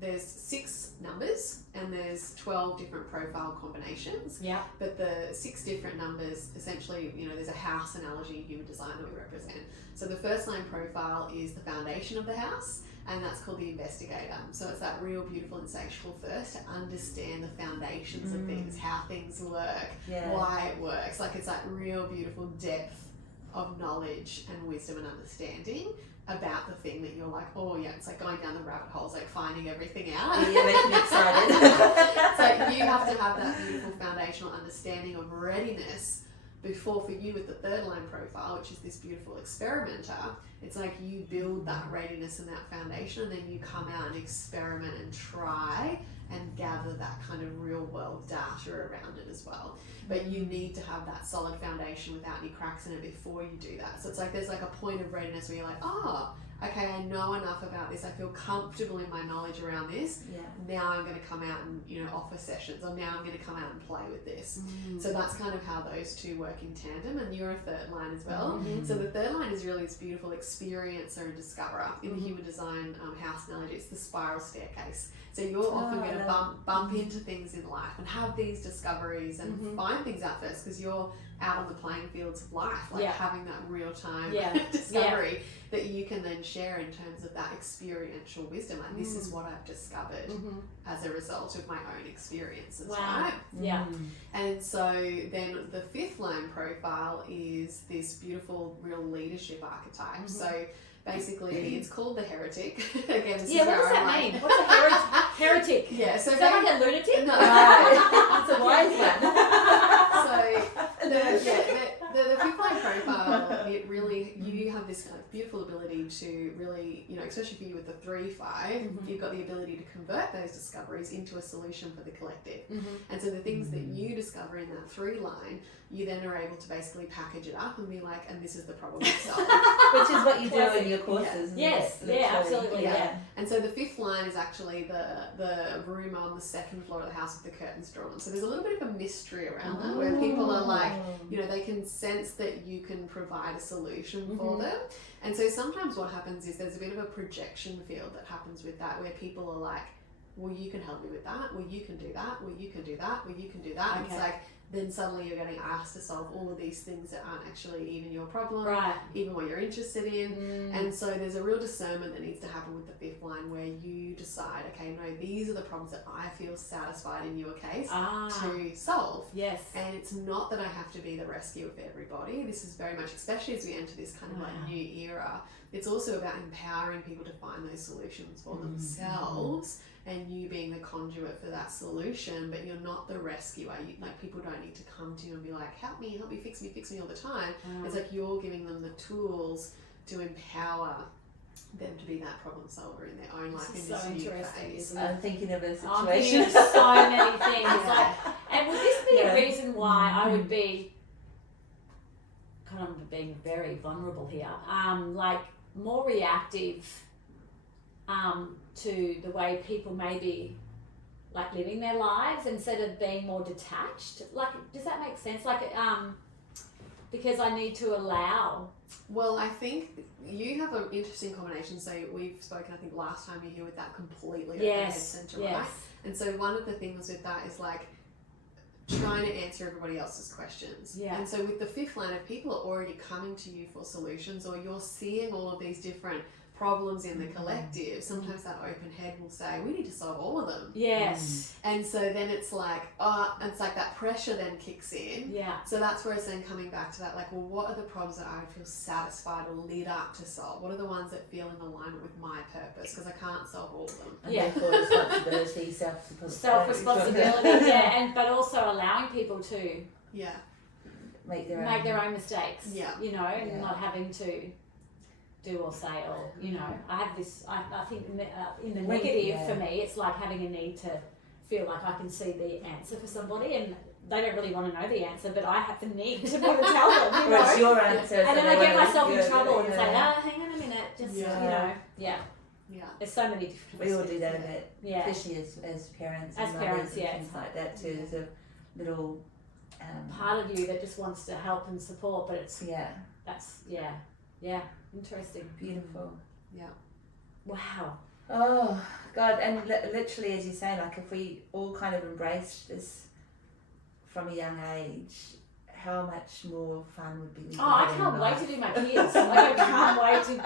there's 6 numbers and there's 12 different profile combinations. Yeah. But the 6 different numbers, essentially, you know, there's a house analogy in human design that we represent. So the first line profile is the foundation of the house, and that's called the investigator. So it's that real beautiful insatiable thirst to understand the foundations of things, how things work, why it works. Like it's that real beautiful depth of knowledge and wisdom and understanding about the thing that you're like, oh yeah, it's like going down the rabbit holes, like finding everything out. Yeah, making me excited. So you have to have that beautiful foundational understanding of readiness before, for you with the third line profile, which is this beautiful experimenter, it's like you build that readiness and that foundation, and then you come out and experiment and try and gather that kind of real world data around it as well. But you need to have that solid foundation without any cracks in it before you do that. So it's like there's like a point of readiness where you're like, oh, okay, I know enough about this. I feel comfortable in my knowledge around this. Now I'm going to come out and, you know, offer sessions, or now I'm going to come out and play with this. So that's kind of how those two work in tandem. And you're a third line as well. So the third line is really this beautiful experiencer and discoverer. In the human design house analogy, it's the spiral staircase. So you're often going to bump into things in life and have these discoveries and find things out first, because you're out on the playing fields of life, like having that real time discovery that you can then share in terms of that experiential wisdom. Like this is what I've discovered as a result of my own experiences, right? And so then the fifth line profile is this beautiful real leadership archetype. So basically, it's called the heretic. Again, this is what does that mean? What's a heretic? Yeah, so is that like a lunatic? No, it's a wise one. So the fifth line profile, it really, you have this kind of beautiful ability to really, you know, especially for you with the 3-5, you've got the ability to convert those discoveries into a solution for the collective. And so the things that you discover in that 3 line, you then are able to basically package it up and be like, and this is the problem itself. Which is what you do in your courses. Yes, absolutely. And so the fifth line is actually the room on the 2nd floor of the house with the curtains drawn. So there's a little bit of a mystery around that, where people are like, you know, they can sense that you can provide a solution for them. And so sometimes what happens is there's a bit of a projection field that happens with that, where people are like, well, you can help me with that, well, you can do that, well, you can do that, well, you can do that. It's like, then suddenly you're getting asked to solve all of these things that aren't actually even your problem, even what you're interested in. And so there's a real discernment that needs to happen with the fifth line, where you decide, okay, no, these are the problems that I feel satisfied in your case to solve. And it's not that I have to be the rescue of everybody. This is very much, especially as we enter this kind of like new era, it's also about empowering people to find those solutions for themselves, and you being the conduit for that solution, but you're not the rescuer. Like, people don't need to come to you and be like, help me, fix me all the time. It's like you're giving them the tools to empower them to be that problem solver in their own life in this new phase. I'm thinking of a situation. I'm thinking of so many things. Like, and would this be a reason why I would be, kind of being very vulnerable here, like more reactive to the way people may be like living their lives, instead of being more detached? Like, does that make sense? Like, because I need to allow. Well, I think you have an interesting combination. So we've spoken, I think, last time you here with that completely open head center, right? And so one of the things with that is like trying to answer everybody else's questions. Yeah. And so with the fifth line, if people are already coming to you for solutions, or you're seeing all of these different problems in the collective, sometimes that open head will say, we need to solve all of them. Yes. And so then it's like, it's like that pressure then kicks in. Yeah. So that's where it's then coming back to that, like, well, what are the problems that I feel satisfied or lit up to solve? What are the ones that feel in alignment with my purpose? Because I can't solve all of them. And therefore responsibility, self-responsibility, but also allowing people to make their own mistakes. Yeah. You know, and not having to do or say, or I have this. I think in the negative for me, it's like having a need to feel like I can see the answer for somebody, and they don't really want to know the answer, but I have the need to want to tell them. You know? It's your answer, and then I get myself in trouble and say, hang on a minute, just Yeah. There's so many different. We all do that a bit, Yeah. especially as parents, As and parents, mothers and things like that too. There's a little part of you that just wants to help and support, but it's that's interesting. Beautiful. Yeah. Wow. Oh God! And literally, as you say, like if we all kind of embrace this from a young age, how much more fun would be? I can't wait to do my kids. Like, I can't wait to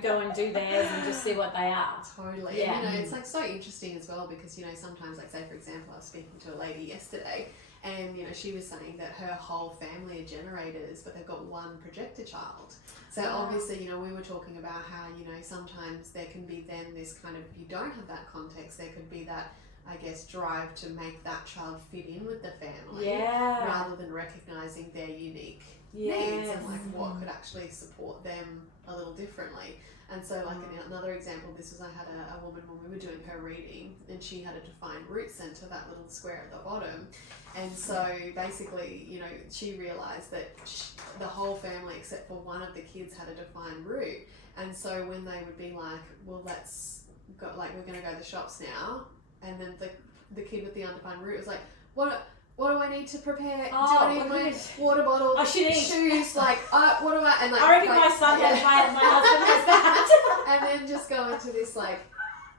go and do theirs and just see what they are. Totally. Yeah. And, it's like so interesting as well, because sometimes, like, say for example, I was speaking to a lady yesterday, and she was saying that her whole family are generators, but they've got one projector child. So obviously, we were talking about how, sometimes there can be then this kind of, if you don't have that context, there could be that, I guess, drive to make that child fit in with the family, rather than recognizing their unique needs and like what could actually support them a little differently. And so, like, another example, I had a woman when we were doing her reading, and she had a defined root center, that little square at the bottom. And so basically, she realized that the whole family, except for one of the kids, had a defined root. And so when they would be like, well, let's go, like, we're going to go to the shops now. And then the kid with the undefined root was like, what do I need to prepare? Do I need my water bottle? Shoes? Like, what do I? And like, I reckon my son has my husband has that. And then just go into this like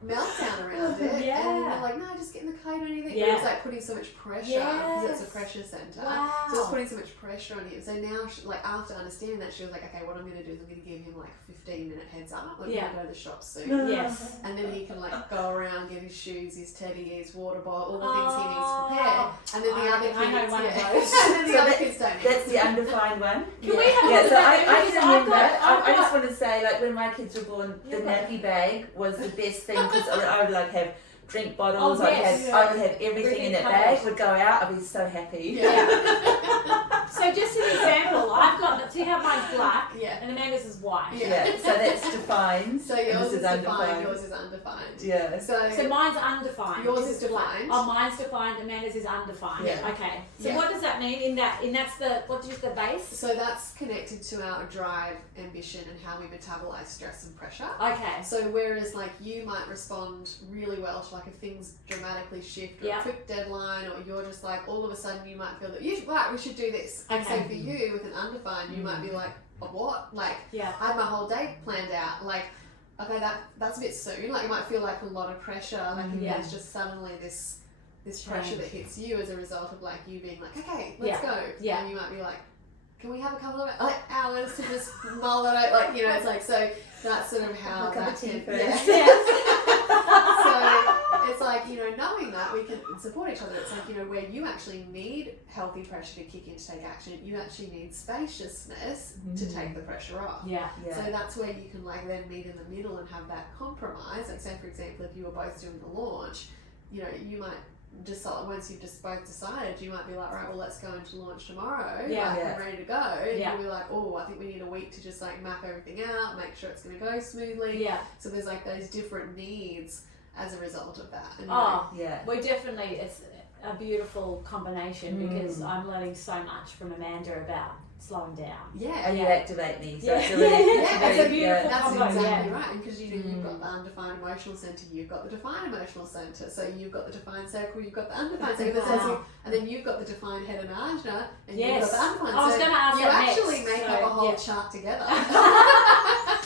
meltdown around it. Yeah. And they're like, no, just get in the coat or anything. Yeah. But it's like putting so much pressure because it's a pressure center. Wow. So it's putting so much pressure on him. So now, after understanding that, she was like, okay, what I'm going to do is I'm going to give him like 15-minute heads up. Like, we're going to go to the shop soon. Yes. And then he can like go around, get his shoes, his teddy, his water bottle, all the things he needs to prepare. And then the other kids, I know one of those. And then the other kids don't. That's the undefined one. Can we have a look so at that? I can remember. I just got- want to say, like, when my kids were born, the nappy bag was the best thing, because I would like have drink bottles. Oh, yes. I would have everything in that bag. Would go out. I'd be so happy. So just an example, I've got, see how mine's black, and Amanda's is white. So that's defined. So yours is defined, undefined. yours is undefined. Yeah. So mine's undefined. Yours is defined. Oh, mine's defined. Amanda's is undefined. Yeah. Okay. So what does that mean? That's the the base. So that's connected to our drive, ambition, and how we metabolize stress and pressure. Okay. So whereas like you might respond really well to like if things dramatically shift or a quick deadline, or you're just like all of a sudden you might feel that we should do this. And so for you with an undefined, you might be like, what? Like I had my whole day planned out. Like, okay, that's a bit soon. Like, you might feel like a lot of pressure. Like, if there's just suddenly this pressure that hits you as a result of like you being like, okay, let's go. Yeah. And you might be like, can we have a couple of hours to just mull it out? Like, it's like, so that's sort of how cup of tea first. So it's like, knowing that we can support each other. It's like, where you actually need healthy pressure to kick in to take action, you actually need spaciousness to take the pressure off. So that's where you can like then meet in the middle and have that compromise. Like, say for example, if you were both doing the launch, you might decide, once you've just both decided, you might be like, right, well, let's go into launch tomorrow. We're ready to go. And you'll be like, oh, I think we need a week to just like map everything out, make sure it's going to go smoothly. So there's like those different needs as a result of that. And we definitely, a beautiful combination because I'm learning so much from Amanda about slowing down. And you activate me, so it's a It's a beautiful that's combo. exactly right. And because you've got the undefined emotional center, you've got the defined emotional center. So you've got the defined circle, you've got the undefined circle, Wow. and then you've got the defined head and ajna, and Yes. you've got the undefined. I was so going to ask you that actually next, make so, up a whole yeah. chart together.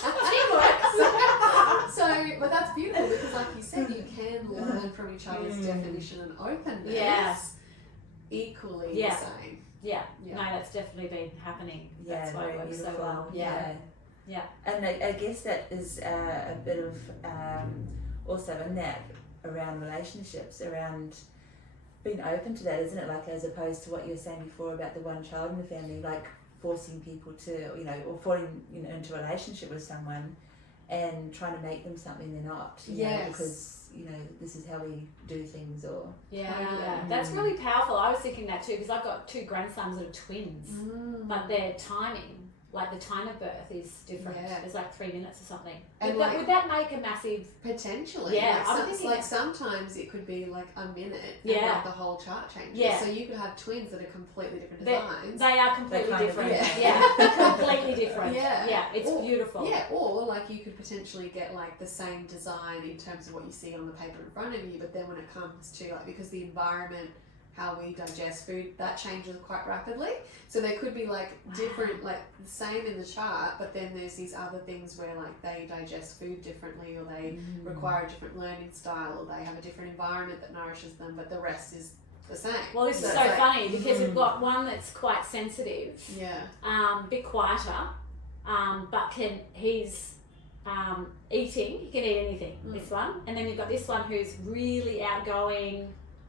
Teamwork. So, but that's beautiful because, like you said, you can learn from each other's definition and openness. Yeah. Equally Yeah. the same. Yeah. Yeah. No, that's definitely been happening. That's why it works so beautiful. well. Yeah. And I guess that is a bit of also in that around relationships, around being open to that, isn't it? Like as opposed to what you were saying before about the one child in the family, like forcing people to, or falling into a relationship with someone and trying to make them something they're not. You know, because this is how we do things, or That's really powerful. I was thinking that too because I've got 2 grandsons that are twins, but their timing, like the time of birth, is different. It's like 3 minutes or something. And would that make a massive potentially? Yeah, like, I'm thinking like sometimes it could be like a minute, Yeah. and like the whole chart changes. Yeah. So you could have twins that are completely different designs. They are completely kind of- different. yeah. Completely different. Yeah. It's beautiful. Yeah, or like you could potentially get like the same design in terms of what you see on the paper in front of you, but then when it comes to like, because the environment, how we digest food, that changes quite rapidly. So there could be like different, like the same in the chart, but then there's these other things where like they digest food differently, or they require a different learning style, or they have a different environment that nourishes them, but the rest is the same. Well, this is it's so like, funny because we've got one that's quite sensitive, Yeah. bit quieter, but he's eating. He can eat anything. This one, and then you've got this one who's really outgoing,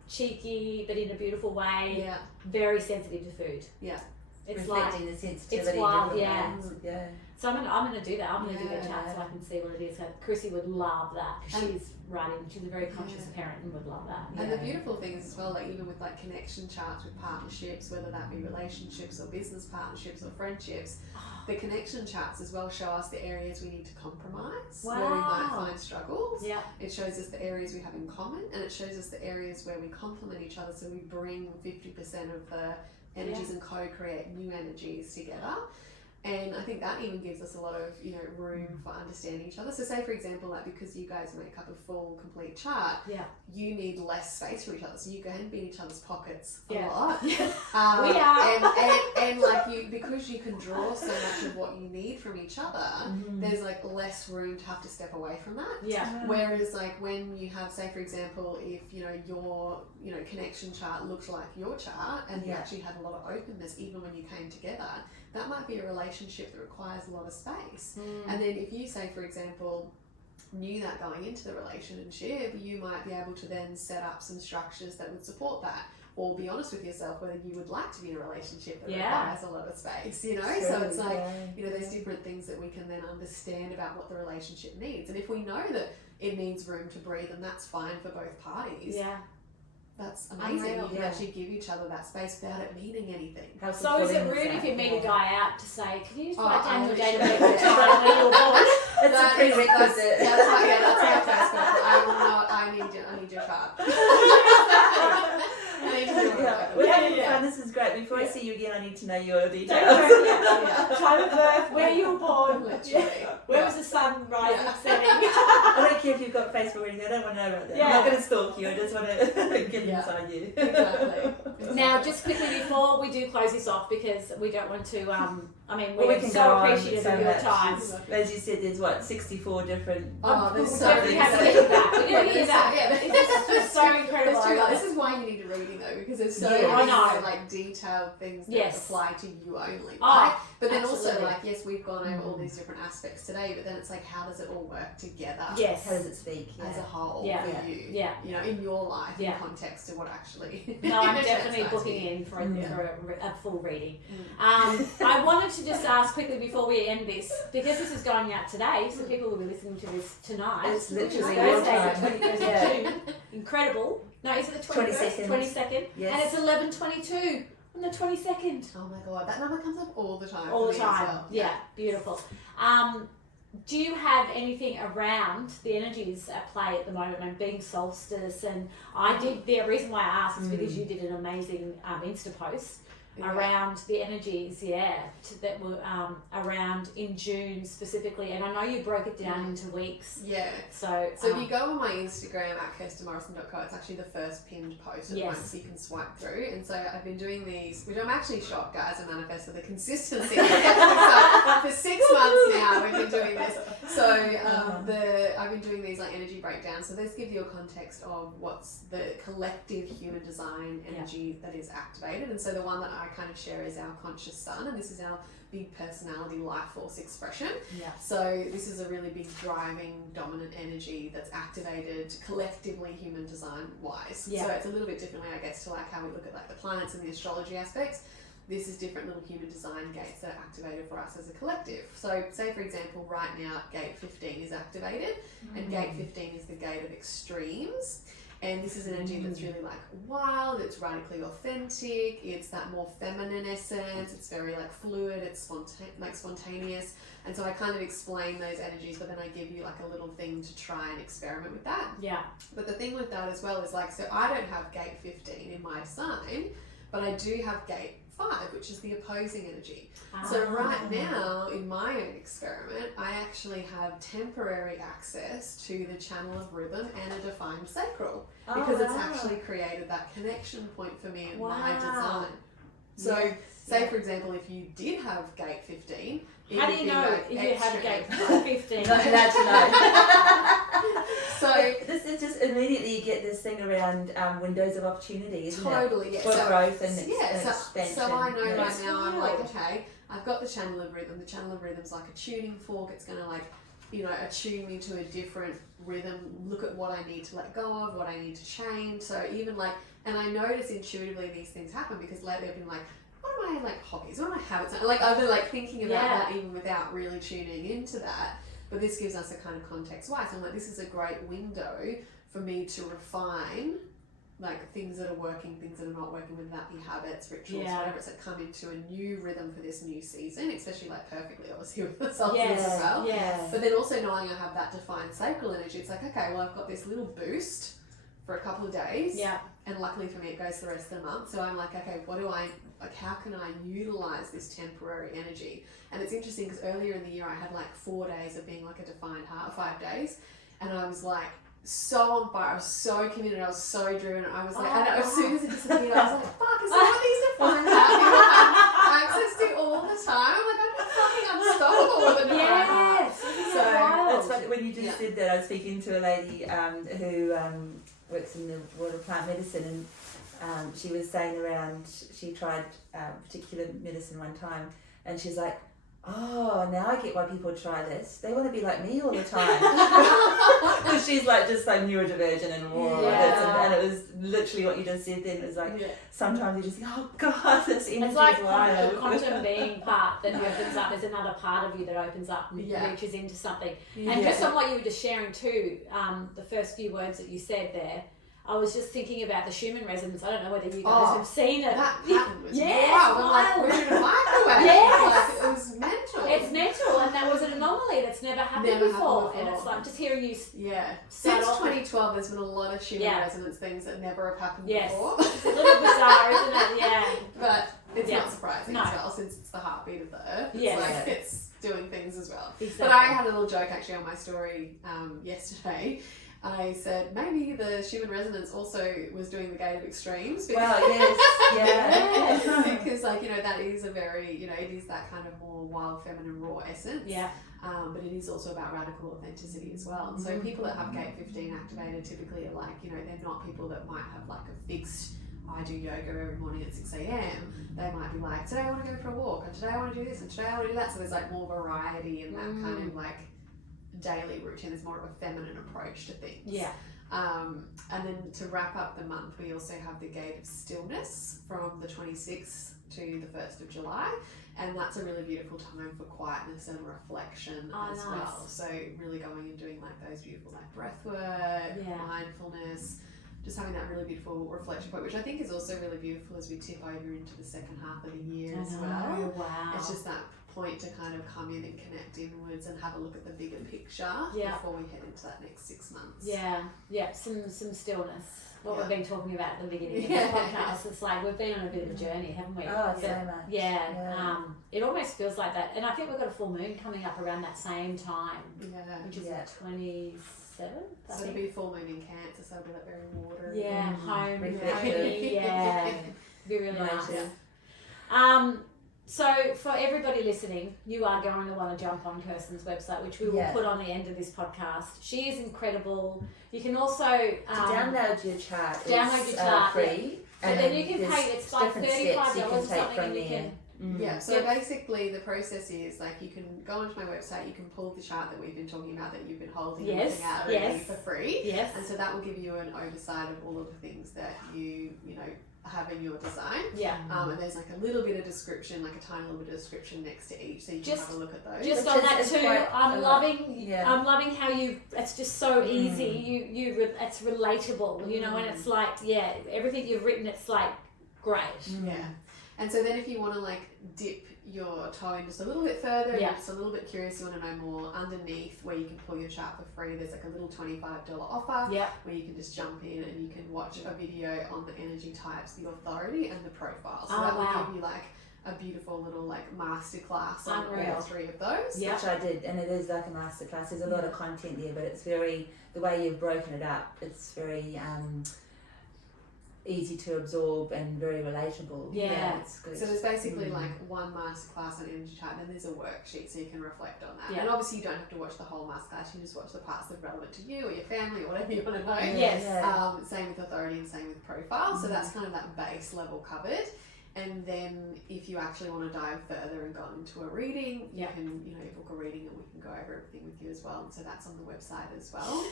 cheeky, but in a beautiful way. Yeah. Very sensitive to food. Yeah. It's like reflecting the sensitivity. it's wild, in yeah. different ways. so. I'm gonna do that. I'm gonna do their Yeah. chat so I can see what it is. So Chrissy would love that because And- she's writing. She's a very conscious parent and would love that. And the beautiful thing is as well, like even with like connection charts with partnerships, whether that be relationships or business partnerships or friendships, the connection charts as well show us the areas we need to compromise, where we might Wow. find struggles. Yeah. It shows us the areas we have in common, and it shows us the areas where we complement each other, so we bring 50% of the energies and co-create new energies together. And I think that even gives us a lot of, room for understanding each other. So say, for example, like because you guys make up a full, complete chart, you need less space for each other. So you go ahead and be in each other's pockets a lot. We are. And like because you can draw so much of what you need from each other, there's like less room to have to step away from that. Yeah. Whereas like when you have, say for example, if your connection chart looks like your chart, and you actually had a lot of openness even when you came together, that might be a relationship that requires a lot of space. And then if you say, for example, knew that going into the relationship, you might be able to then set up some structures that would support that, or be honest with yourself whether you would like to be in a relationship that requires a lot of space, so it's like, there's different things that we can then understand about what the relationship needs. And if we know that it needs room to breathe, and that's fine for both parties, that's amazing. Unreal. You can actually give each other that space without it meaning anything. So is it rude if you meet a guy out to say, can you just write down your date of literally- birth and time when you were born? It's a prerequisite. That's my first question. I need your chart. I need to do it. We're having fun. This is great. Before I see you again, I need to know your details. Time of birth, where you were born, Literally. where was the sun rising, setting. I don't care if you've got Facebook or anything. I don't want to know about that. I'm not going to stalk you. I just want to get inside you. Exactly. Now, just quickly before we do close this off, because we don't want to, Well, we're can so go on appreciative so of your much. time. As you said, there's 64 different. Oh, there's We so definitely many. have to get back. We didn't get back. Yeah, It's just so incredible. That's true. I love This it. is why you need a reading though, because there's so Yeah. I many know. like detailed things that Yes. apply to you only. Oh, Right? But then also absolutely. like, yes, we've gone over all these different aspects today, but then it's like, how does it all work together? Yes. How does it speak? As a whole Yeah. for you. Yeah. In your life, Yeah. in context to what actually. No, I'm definitely translates booking to you. in for a full reading. I wanted to just ask quickly before we end this, because this is going out today, so people will be listening to this tonight. It's literally Thursday, your the time. 21st Yeah. of June. Incredible. No, is it the 21st? 22nd. Yes. And it's 11:22 on the 22nd. Oh my god, that number comes up all the time. All for the me as time. well. Yeah, beautiful. do you have anything around the energies at play at the moment? And being solstice, and the reason why I asked is because you did an amazing Insta post around the energies, that were around in June specifically, and I know you broke it down into weeks. Yeah. So if you go on my Instagram at kirstenmorrison.co, it's actually the first pinned post at the moment, so you can swipe through. And so I've been doing these, which I'm actually shocked, guys, and manifest for the consistency. So for 6 months now, we've been doing this. So I've been doing these like energy breakdowns. So this gives you a context of what's the collective human design energy that is activated. And so the one that I kind of share is our conscious sun, and this is our big personality life force expression. So this is a really big driving dominant energy that's activated collectively human design wise. So it's a little bit differently, I guess, to like how we look at like the planets and the astrology aspects. This is different little human design gates that are activated for us as a collective. So say for example right now gate 15 is activated, and gate 15 is the gate of extremes. And this is an energy that's really like wild, it's radically authentic, it's that more feminine essence, it's very like fluid, it's spontaneous. And so I kind of explain those energies, but then I give you like a little thing to try and experiment with that. But the thing with that as well is like, so I don't have gate 15 in my sign, but I do have gate 5, which is the opposing energy. So right now in my own experiment, I actually have temporary access to the channel of rhythm and a defined sacral, because it's actually created that connection point for me in my design. So say for example, if you did have gate 15, how do you know if you have gate 15? Not allowed to know. So this is just immediately you get this thing around windows of opportunity, isn't it? For growth and expansion. So I know right now I'm like, okay, I've got the channel of rhythm. The channel of rhythm's like a tuning fork. It's going to like, attune me to a different rhythm, look at what I need to let go of, what I need to change. So even like, and I notice intuitively these things happen because lately I've been like, what are my like hobbies? What are my habits? Like I've been like thinking about that even without really tuning into that. But this gives us a kind of context why. So I'm like, this is a great window for me to refine like things that are working, things that are not working, whether that be habits, rituals, whatever. It's like come into a new rhythm for this new season, especially like perfectly obviously with the solstice as well. But then also knowing I have that defined sacral energy, it's like, okay, well I've got this little boost for a couple of days. And luckily for me it goes the rest of the month. So I'm like, okay, how can I utilize this temporary energy? And it's interesting because earlier in the year I had like 4 days of being like a defined heart, 5 days, and I was like so on fire, I was so committed, I was so driven, I was like, and as soon as it disappeared I was like, fuck, is that what these defined heart I have access to all the time? I'm like, I'm fucking unstoppable with a defined heart. So it's funny when you just said that. I was speaking to a lady who works in the world of plant medicine, and she was saying she tried particular medicine one time, and she's like, oh, now I get why people try this. They want to be like me all the time. Because she's like just so neurodivergent and more of this. And it was literally what you just said then. It was like, sometimes you just think, oh God, this energy is wild. It's like the quantum being part that opens up. There's another part of you that opens up and reaches into something. And just on what you were just sharing too, the first few words that you said there, I was just thinking about the Schumann resonance. I don't know whether you guys have seen it. That pattern was wild. I'm like, we're in a microwave. Like, it was mental. It's mental, and that was an anomaly that's never happened before. And it's like just hearing you. Since 2012, there's been a lot of Schumann resonance things that never have happened before. It's a little bizarre, isn't it? But it's not surprising as well, since it's the heartbeat of the earth. It's like it's doing things as well. Exactly. But I had a little joke actually on my story yesterday. I said maybe the Schumann resonance also was doing the gate of extremes. Because, because like, that is a very, it is that kind of more wild, feminine, raw essence. But it is also about radical authenticity as well. And so people that have gate 15 activated typically are like, they're not people that might have like a fixed, I do yoga every morning at 6 a.m. They might be like, today I want to go for a walk, and today I want to do this, and today I want to do that. So there's like more variety in that kind of like daily routine. There's more of a feminine approach to things. And then to wrap up the month, we also have the gate of stillness from the 26th to the 1st of July. And that's a really beautiful time for quietness and reflection well. So really going and doing like those beautiful like breath work, mindfulness, just having that really beautiful reflection point, which I think is also really beautiful as we tip over into the second half of the year as well. Wow. It's just that point to kind of come in and connect inwards and have a look at the bigger picture before we head into that next 6 months. Some stillness. What we've been talking about at the beginning of the podcast, it's like we've been on a bit of a journey, haven't we? Oh, so much. It almost feels like that. And I think we've got a full moon coming up around that same time, which is the 27th, So it'll be full moon in Cancer, so it'll be like very watery. Home, reflective. be really Nice. nice. So for everybody listening, you are going to want to jump on Kirsten's website, which we will put on the end of this podcast. She is incredible. You can also to download your chart. Free, and then you can pay. It's like $35 or something, and you can. Yeah, so basically the process is like you can go onto my website, you can pull the chart that we've been talking about that you've been holding and looking at already for free. Yes. And so that will give you an oversight of all of the things that you know have in your design. And there's like a little bit of description, like a tiny little bit of description next to each, so you can have a look at those. Just on that too, I'm loving how it's just so easy. It's relatable, you know, and it's like everything you've written, it's like great. And so then if you want to like dip your toe in just a little bit further, and you're just a little bit curious, you want to know more, underneath where you can pull your chart for free, there's like a little $25 offer where you can just jump in and you can watch a video on the energy types, the authority and the profile. So that will give you like a beautiful little like masterclass on all 3 of those. Which I did, and it is like a masterclass. There's a lot of content there, but it's very, the way you've broken it up, it's very easy to absorb and very relatable. It's good. So there's basically like one masterclass on energy chart, and then there's a worksheet so you can reflect on that. And obviously you don't have to watch the whole masterclass, you can just watch the parts that are relevant to you or your family or whatever you want to know. Same with authority and same with profile. So that's kind of that base level covered. And then if you actually want to dive further and go into a reading, you can, you know, book a reading and we can go over everything with you as well. And so that's on the website as well.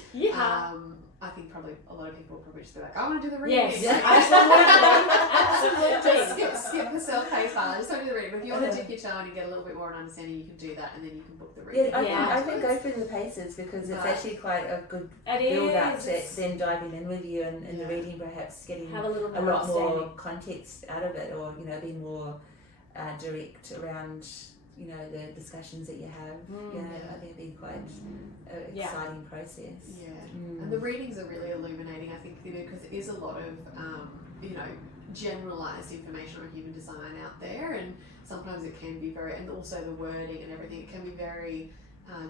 I think probably a lot of people will probably just be like, I want to do the reading. Absolutely. Just skip the self-paced part. I just want to do the reading. But if you want to dip your toe and get a little bit more of an understanding, you can do that, and then you can book the reading. I think go through the paces, because it's actually quite a good build up to then diving in with you and in the reading, perhaps getting a lot more context out of it, or, you know, be more direct around, you know, the discussions that you have. I think it'd be quite an exciting process. And the readings are really illuminating, I think, because it is a lot of you know, generalized information on human design out there, and sometimes it can be very, and also the wording and everything, it can be very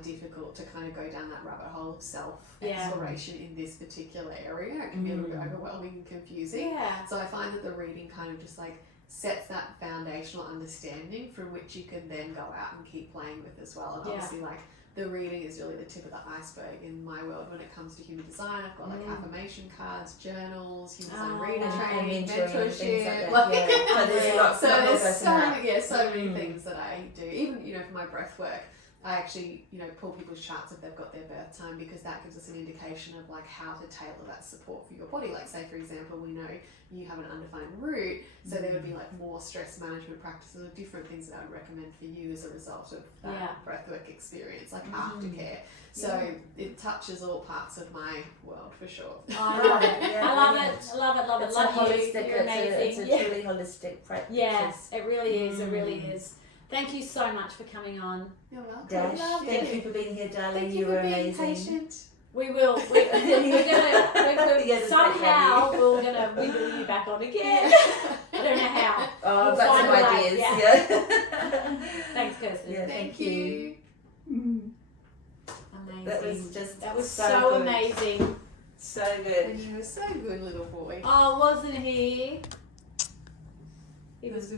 difficult to kind of go down that rabbit hole of self-exploration in this particular area. It can be a little bit overwhelming and confusing. So I find that the reading kind of just like sets that foundational understanding from which you can then go out and keep playing with as well. And obviously, like, the reading is really the tip of the iceberg in my world when it comes to human design. I've got like affirmation cards, journals, human design reader training, mentorship. There's so many things that I do. Even, you know, for my breath work, I actually, you know, pull people's charts if they've got their birth time, because that gives us an indication of like how to tailor that support for your body. Like, say for example, we know you have an undefined root, so there would be like more stress management practices or different things that I would recommend for you as a result of that breathwork experience, like aftercare. So it touches all parts of my world for sure. I love it. I love it. It's love you. holistic. You're amazing. It's a truly holistic practice. Yeah, it really is. It really is. Thank you so much for coming on. You're welcome. Dash, thank you for being here, darling. Thank you were for being amazing. patient. We will. We're gonna somehow we're gonna wiggle you back on again. I don't know how. Oh, We'll I've got some find a way, ideas. Yeah. Thanks, Kirsten. Yeah, Thank you. Amazing. That was so good. amazing. So good. And you were so good, little boy. Oh, wasn't he? He was